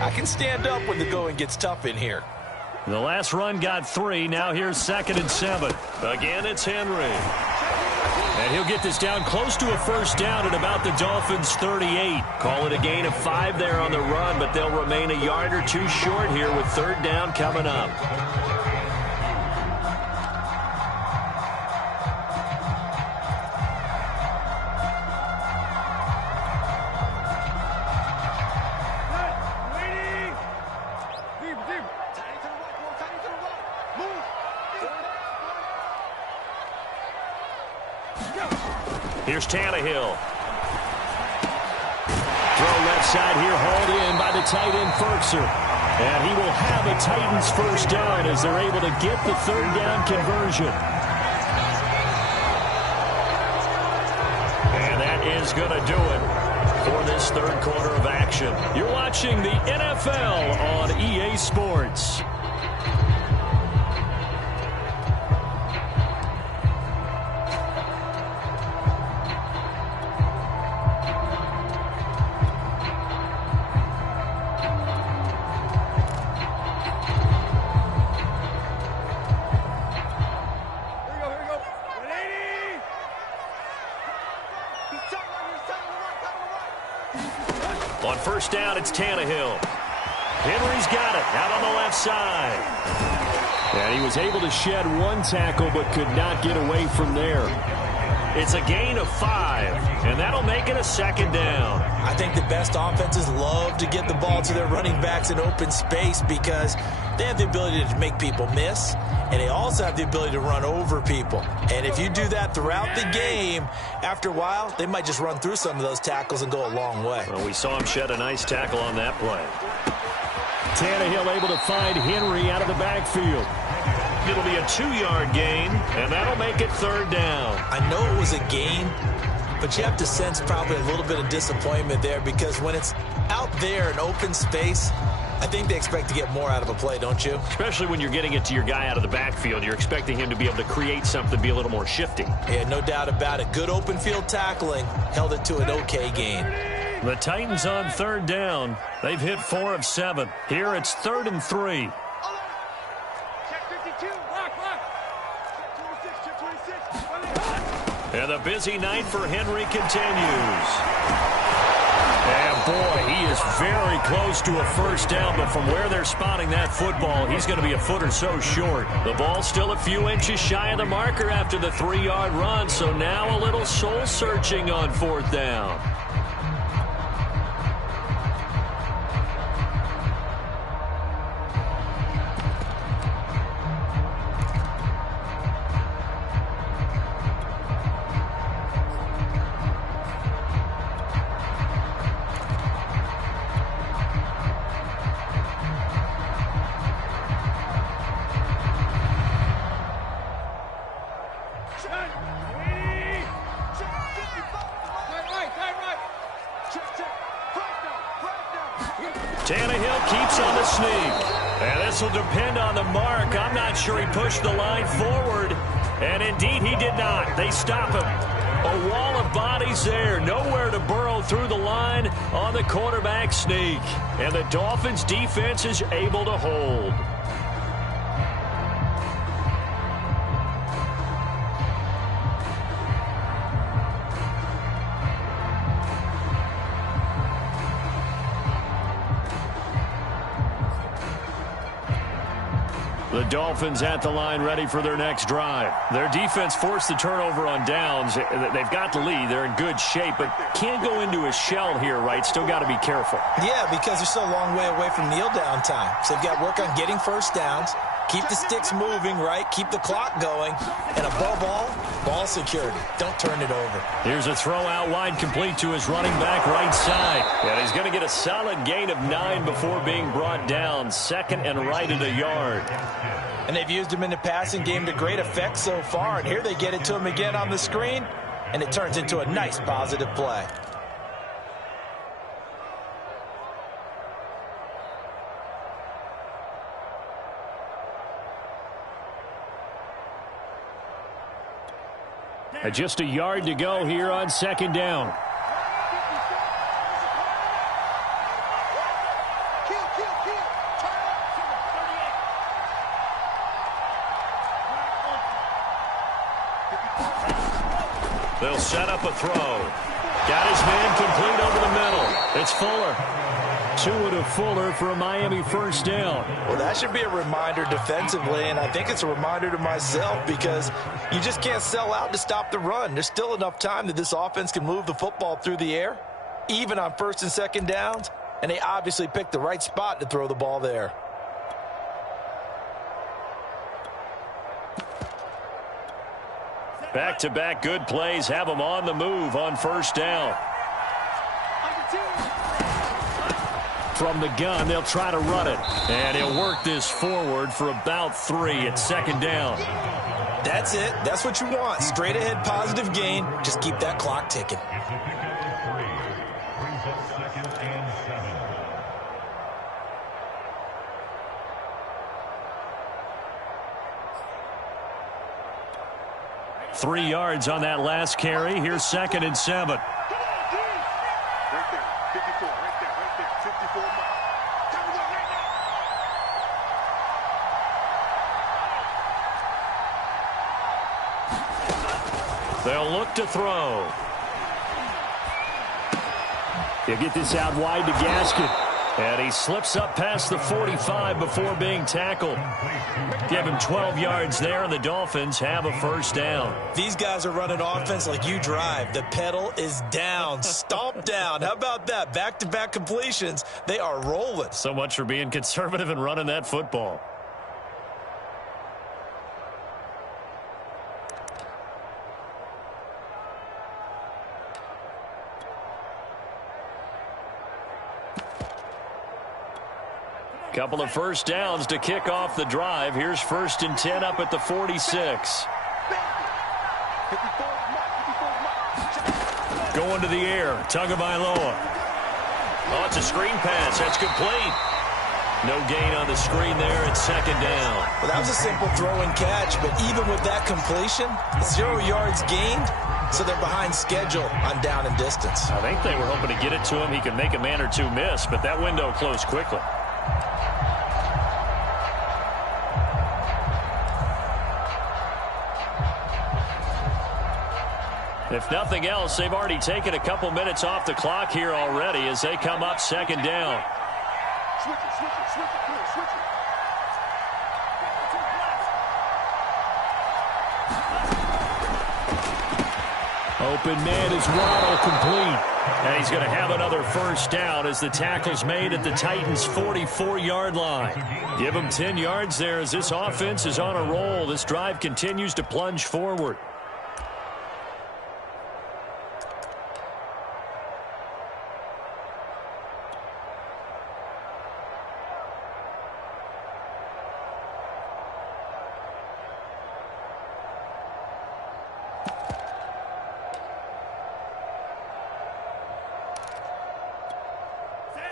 I can stand up when the going gets tough in here. The last run got 3. Now here's 2nd and 7. Again, it's Henry. And he'll get this down close to a 1st down at about the Dolphins' 38. Call it a gain of 5 there on the run, but they'll remain a yard or 2 short here with 3rd down coming up. Here's Tannehill. Throw left side here, hauled in by the tight end, Ferkser. And he will have a Titans 1st down as they're able to get the 3rd down conversion. And that is going to do it for this 3rd quarter of action. You're watching the NFL on EA Sports. On 1st down, it's Tannehill. Henry's got it out on the left side. And he was able to shed 1 tackle but could not get away from there. It's a gain of 5, and that'll make it a 2nd down. I think the best offenses love to get the ball to their running backs in open space because they have the ability to make people miss, and they also have the ability to run over people. And if you do that throughout the game, after a while, they might just run through some of those tackles and go a long way. Well, we saw him shed a nice tackle on that play. Tannehill able to find Henry out of the backfield. It'll be a 2-yard gain, and that'll make it 3rd down. I know it was a gain, but you have to sense probably a little bit of disappointment there because when it's out there in open space, I think they expect to get more out of a play, don't you? Especially when you're getting it to your guy out of the backfield. You're expecting him to be able to create something, be a little more shifty. Yeah, no doubt about it. Good open field tackling held it to an okay gain. The Titans on 3rd down. They've hit 4 of 7. Here it's 3rd and 3. And the busy night for Henry continues. And boy, he is very close to a 1st down, but from where they're spotting that football, he's going to be a foot or so short. The ball's still a few inches shy of the marker after the 3-yard run, so now a little soul-searching on 4th down. Tannehill keeps on the sneak. And this will depend on the mark. I'm not sure he pushed the line forward. And indeed, he did not. They stop him. A wall of bodies there. Nowhere to burrow through the line on the quarterback sneak. And the Dolphins' defense is able to hold. The Dolphins at the line ready for their next drive. Their defense forced the turnover on downs. They've got the lead. They're in good shape, but can't go into a shell here, right? Still got to be careful. Yeah, because they're still a long way away from kneel down time. So they've got to work on getting first downs, keep the sticks moving, right? Keep the clock going. And above all, ball security. Don't turn it over. Here's a throw out wide complete to his running back right side. And he's going to get a solid gain of 9 before being brought down. Second and right at a yard. And they've used him in the passing game to great effect so far. And here they get it to him again on the screen. And it turns into a nice positive play. Just a yard to go here on second down. They'll set up a throw. Got his man complete over the middle. It's Fuller. To Fuller for a Miami first down. Well, that should be a reminder defensively, and I think it's a reminder to myself because you just can't sell out to stop the run. There's still enough time that this offense can move the football through the air, even on first and second downs, and they obviously picked the right spot to throw the ball there. Back-to-back good plays have them on the move on first down. From the gun, they'll try to run it. And he'll work this forward for about 3 at second down. That's it. That's what you want. Straight ahead positive gain. Just keep that clock ticking. It's a pickup of 3. Brings up second and 7. Three yards on that last carry. Here's second and 7. They'll look to throw. He'll get this out wide to Gaskin. And he slips up past the 45 before being tackled. Give him 12 yards there, and the Dolphins have a first down. These guys are running offense like you drive. The pedal is down, stomp down. How about that? Back-to-back completions. They are rolling. So much for being conservative and running that football. Couple of first downs to kick off the drive. Here's first and 10 up at the 46. Going to the air. Tagovailoa. Oh, it's a screen pass. That's complete. No gain on the screen there at second down. Well, that was a simple throw and catch, but even with that completion, 0 yards gained, so they're behind schedule on down and distance. I think they were hoping to get it to him. He could make a man or two miss, but that window closed quickly. If nothing else, they've already taken a couple minutes off the clock here already as they come up second down. Open man is Waddle complete. And he's going to have another first down as the tackle's made at the Titans' 44-yard line. Give them 10 yards there as this offense is on a roll. This drive continues to plunge forward.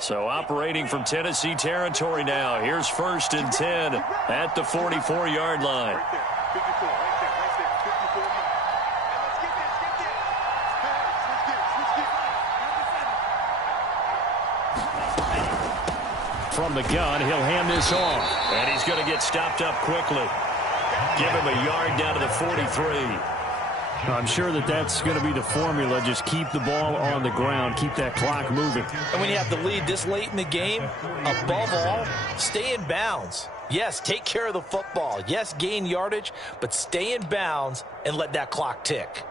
So operating from Tennessee territory now. Here's first and 10 at the 44-yard line. from the gun. He'll hand this off. And he's going to get stopped up quickly. Give him a yard down to the 43. I'm sure that's going to be the formula. Just keep the ball on the ground. Keep that clock moving. And when you have the lead this late in the game, above all, stay in bounds. Yes, take care of the football. Yes, gain yardage, but stay in bounds and let that clock tick.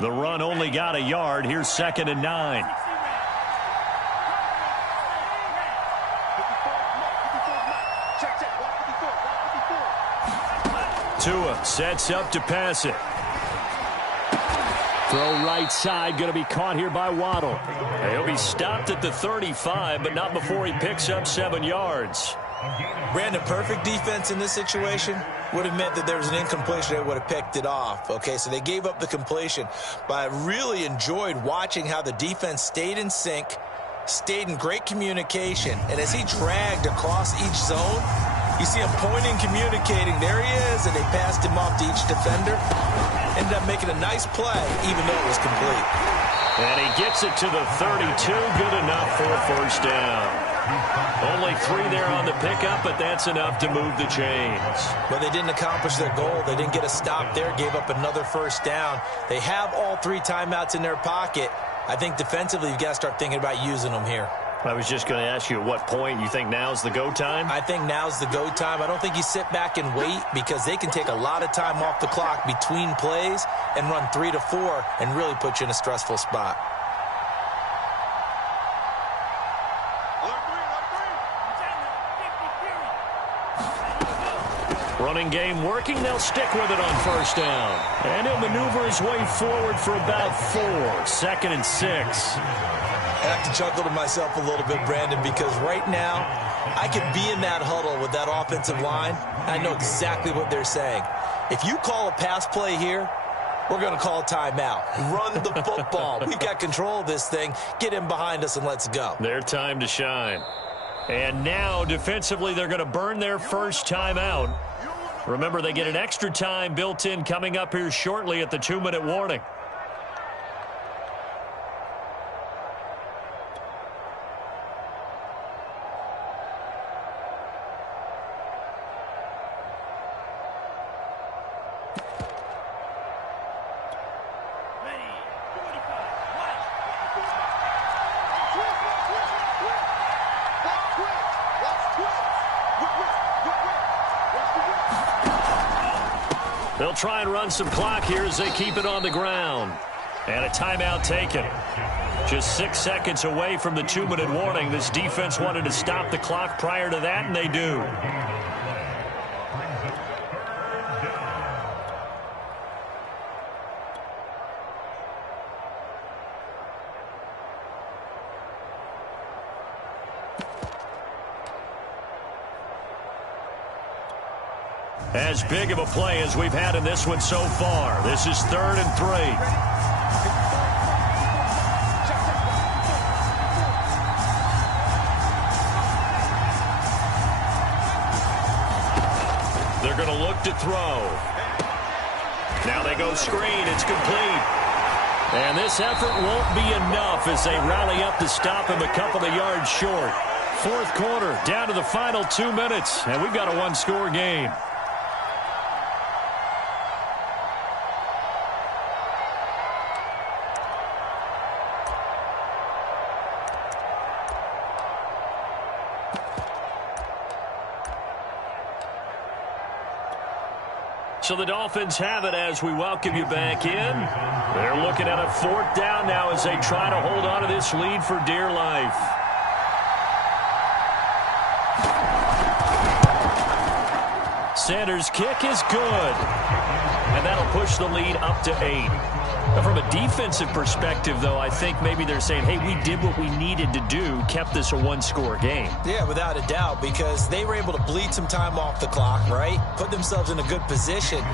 The run only got a yard. Here's 2nd and 9. Tua sets up to pass it. Throw right side, going to be caught here by Waddle. He'll be stopped at the 35, but not before he picks up 7 yards. Brandon, perfect defense in this situation would have meant that there was an incompletion. They would have picked it off. Okay, so they gave up the completion. But I really enjoyed watching how the defense stayed in sync, stayed in great communication. And as he dragged across each zone, you see him pointing, communicating. There he is, and they passed him off to each defender. Ended up making a nice play, even though it was complete. And he gets it to the 32. Good enough for a first down. Only 3 there on the pickup, but that's enough to move the chains. But they didn't accomplish their goal. They didn't get a stop there, gave up another first down. They have all 3 timeouts in their pocket. I think defensively you've got to start thinking about using them here. I was just going to ask you at what point you think now's the go time? I think now's the go time. I don't think you sit back and wait because they can take a lot of time off the clock between plays and run 3 to 4 and really put you in a stressful spot. Running game working. They'll stick with it on first down. And he'll maneuver his way forward for about 4. 2nd and 6. I have to chuckle to myself a little bit, Brandon, because right now I could be in that huddle with that offensive line. I know exactly what they're saying. If you call a pass play here, we're going to call a timeout. Run the football. We've got control of this thing. Get him behind us and let's go. Their time to shine. And now defensively they're going to burn their first timeout. Remember, they get an extra time built in coming up here shortly at the 2-minute warning. They'll try and run some clock here as they keep it on the ground. And a timeout taken. Just 6 seconds away from the 2-minute warning. This defense wanted to stop the clock prior to that, and they do. As big of a play as we've had in this one so far. This is 3rd and 3. They're going to look to throw. Now they go screen. It's complete. And this effort won't be enough as they rally up to stop him a couple of yards short. 4th quarter, down to the final 2 minutes, and we've got a 1-score game. So the Dolphins have it as we welcome you back in. They're looking at a 4th down now as they try to hold on to this lead for dear life. Sanders' kick is good. And that'll push the lead up to 8. Now, from a defensive perspective, though, I think maybe they're saying, hey, we did what we needed to do, kept this a 1-score game. Yeah, without a doubt, because they were able to bleed some time off the clock, right? Put themselves in a good position,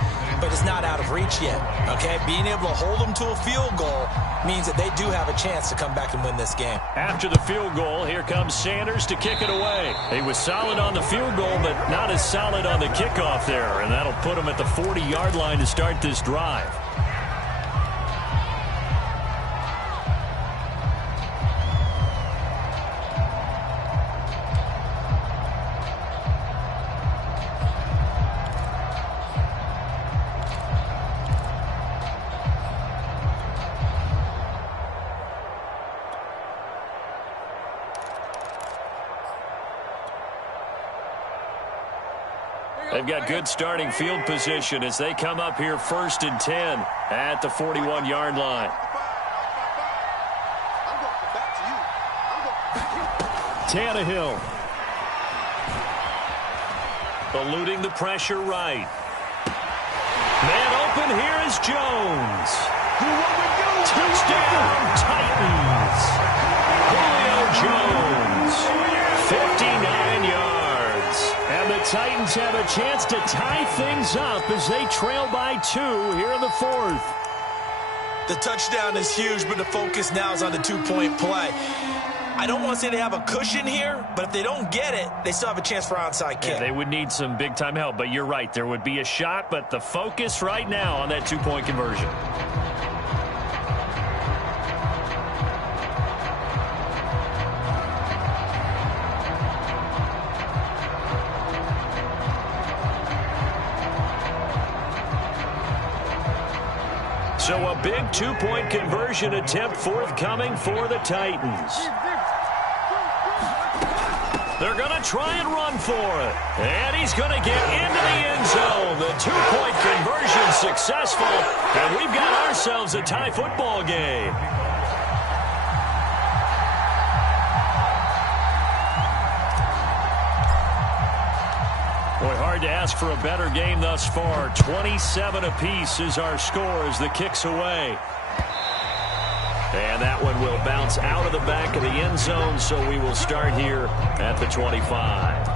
but it's not out of reach yet, okay? Being able to hold them to a field goal means that they do have a chance to come back and win this game. After the field goal, here comes Sanders to kick it away. He was solid on the field goal, but not as solid on the kickoff there, and that'll put him at the 40-yard line to start this drive. they've got good starting field position as they come up here 1st and 10 at the 41-yard line. Tannehill. Eluding the pressure right. Man open, here is Jones. Touchdown, Titans. Julio Jones, 59 yards. And the Titans have a chance to tie things up as they trail by 2 here in the 4th. The touchdown is huge, but the focus now is on the two-point play. I don't want to say they have a cushion here, but if they don't get it, they still have a chance for onside kick. Yeah, they would need some big-time help, but you're right. There would be a shot, but the focus right now on that two-point conversion. So a big two-point conversion attempt forthcoming for the Titans. They're going to try and run for it. And he's going to get into the end zone. The two-point conversion successful. And we've got ourselves a tie football game. Boy, hard to ask for a better game thus far. 27 apiece is our score as the kick's away. And that one will bounce out of the back of the end zone, so we will start here at the 25.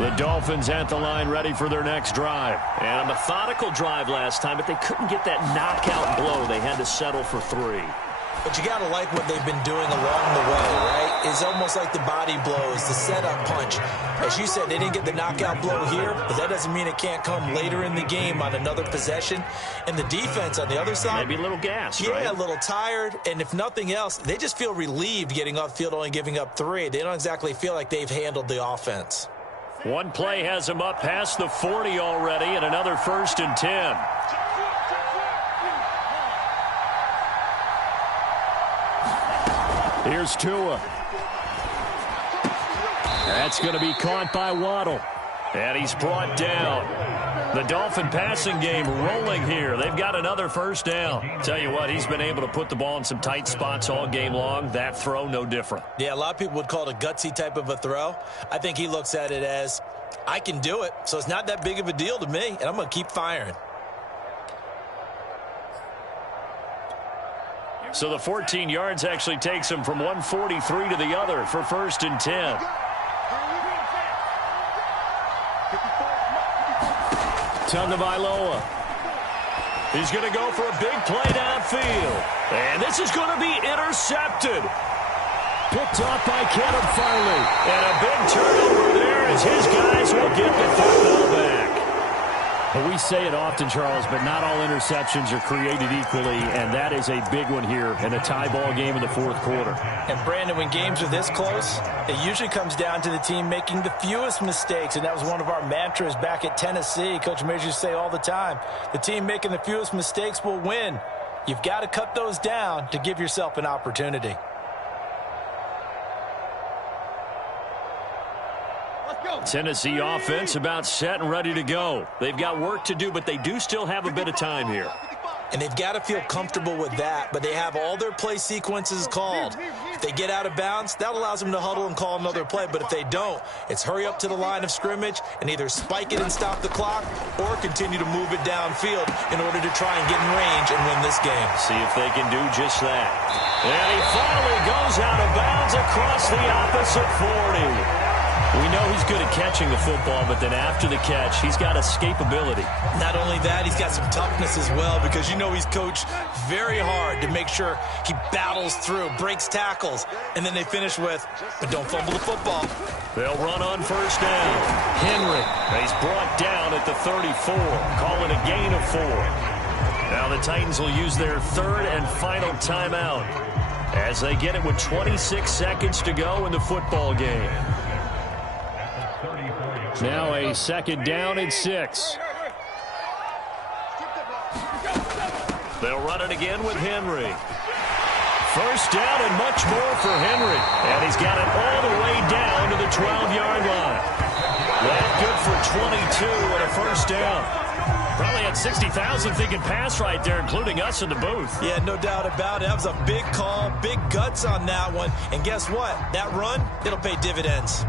The Dolphins at the line ready for their next drive. And a methodical drive last time, but they couldn't get that knockout blow. They had to settle for 3. But you got to like what they've been doing along the way, right? It's almost like the body blows, the setup punch. As you said, they didn't get the knockout blow here, but that doesn't mean it can't come later in the game on another possession. And the defense on the other side, maybe a little gassed, yeah, right? a little tired. And if nothing else, they just feel relieved getting off field, only giving up 3. They don't exactly feel like they've handled the offense. One play has him up past the 40 already, and another 1st and 10. Here's Tua. That's going to be caught by Waddle. And he's brought down. The Dolphin passing game rolling here. They've got another 1st down. Tell you what, he's been able to put the ball in some tight spots all game long. That throw, no different. Yeah, a lot of people would call it a gutsy type of a throw. I think he looks at it as, I can do it, so it's not that big of a deal to me, and I'm going to keep firing. So the 14 yards actually takes him from 143 to the other for 1st and 10. Tagovailoa. He's going to go for a big play downfield. And this is going to be intercepted. Picked off by Kevin Farley. And a big turnover there as his guys will get the football back. Well, we say it often, Charles, but not all interceptions are created equally, and that is a big one here in a tie ball game in the 4th quarter. And, Brandon, when games are this close, it usually comes down to the team making the fewest mistakes, and that was one of our mantras back at Tennessee. Coach Majors used to say all the time, the team making the fewest mistakes will win. You've got to cut those down to give yourself an opportunity. Tennessee offense about set and ready to go. They've got work to do, but they do still have a bit of time here. And they've got to feel comfortable with that, but they have all their play sequences called. If they get out of bounds, that allows them to huddle and call another play, but if they don't, it's hurry up to the line of scrimmage and either spike it and stop the clock or continue to move it downfield in order to try and get in range and win this game. See if they can do just that. And he finally goes out of bounds across the opposite 40. We know he's good at catching the football, but then after the catch, he's got escapability. Not only that, he's got some toughness as well, because you know he's coached very hard to make sure he battles through, breaks tackles, and then they finish with, but don't fumble the football. They'll run on 1st down. Henry, he's brought down at the 34, calling a gain of 4. Now the Titans will use their third and final timeout as they get it with 26 seconds to go in the football game. Now a second down and 6. They'll run it again with Henry. First down and much more for Henry. And he's got it all the way down to the 12-yard line. That good for 22 and a first down. Probably had 60,000 thinking pass right there, including us in the booth. Yeah, no doubt about it. That was a big call, big guts on that one. And guess what? That run, it'll pay dividends.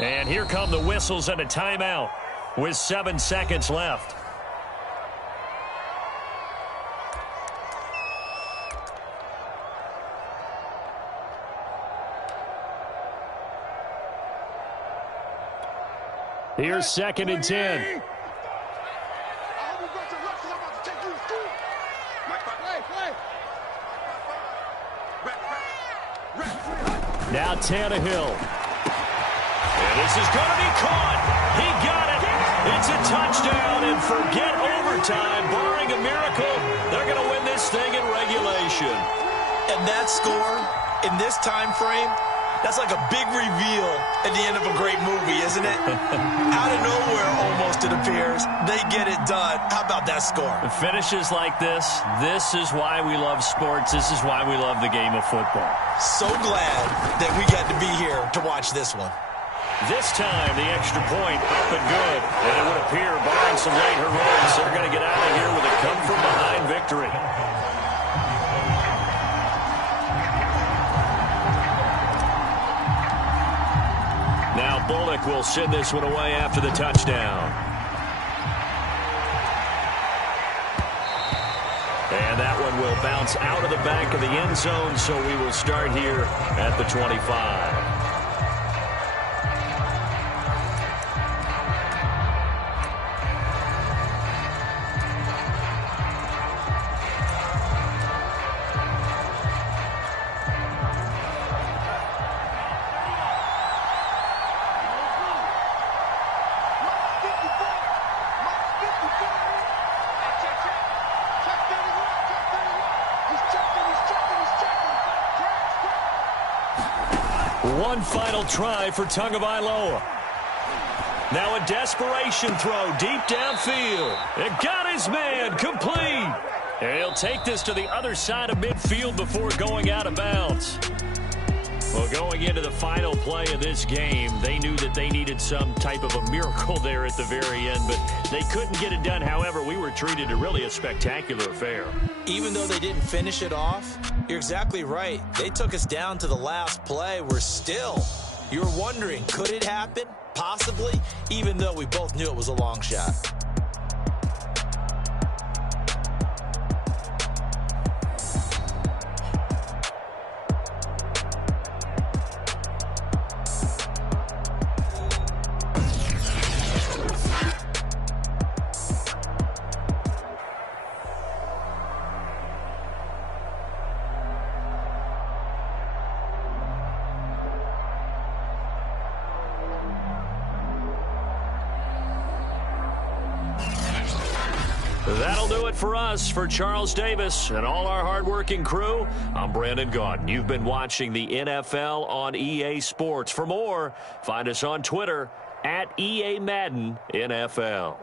And here come the whistles and a timeout with 7 seconds left. Here's 2nd and 10. Now Tannehill. And this is going to be caught. He got it. It's a touchdown, and forget overtime. Barring a miracle, they're going to win this thing in regulation. And that score in this time frame, that's like a big reveal at the end of a great movie, isn't it? Out of nowhere, almost, it appears. They get it done. How about that score? The finishes like this is why we love sports. This is why we love the game of football. So glad that we got to be here to watch this one. This time, the extra point up and good. And it would appear, barring some late heroics, they're going to get out of here with a come-from-behind victory. Now Bullock will send this one away after the touchdown. And that one will bounce out of the back of the end zone, so we will start here at the 25. One final try for Tagovailoa. Now a desperation throw deep downfield. It got his man complete. And he'll take this to the other side of midfield before going out of bounds. Well, going into the final play of this game, they knew that they needed some type of a miracle there at the very end, but they couldn't get it done. However, we were treated to really a spectacular affair. Even though they didn't finish it off, you're exactly right. They took us down to the last play. You're wondering, could it happen? Possibly, even though we both knew it was a long shot. That'll do it for us. For Charles Davis and all our hardworking crew, I'm Brandon Gaudin. You've been watching the NFL on EA Sports. For more, find us on Twitter @EA Madden NFL.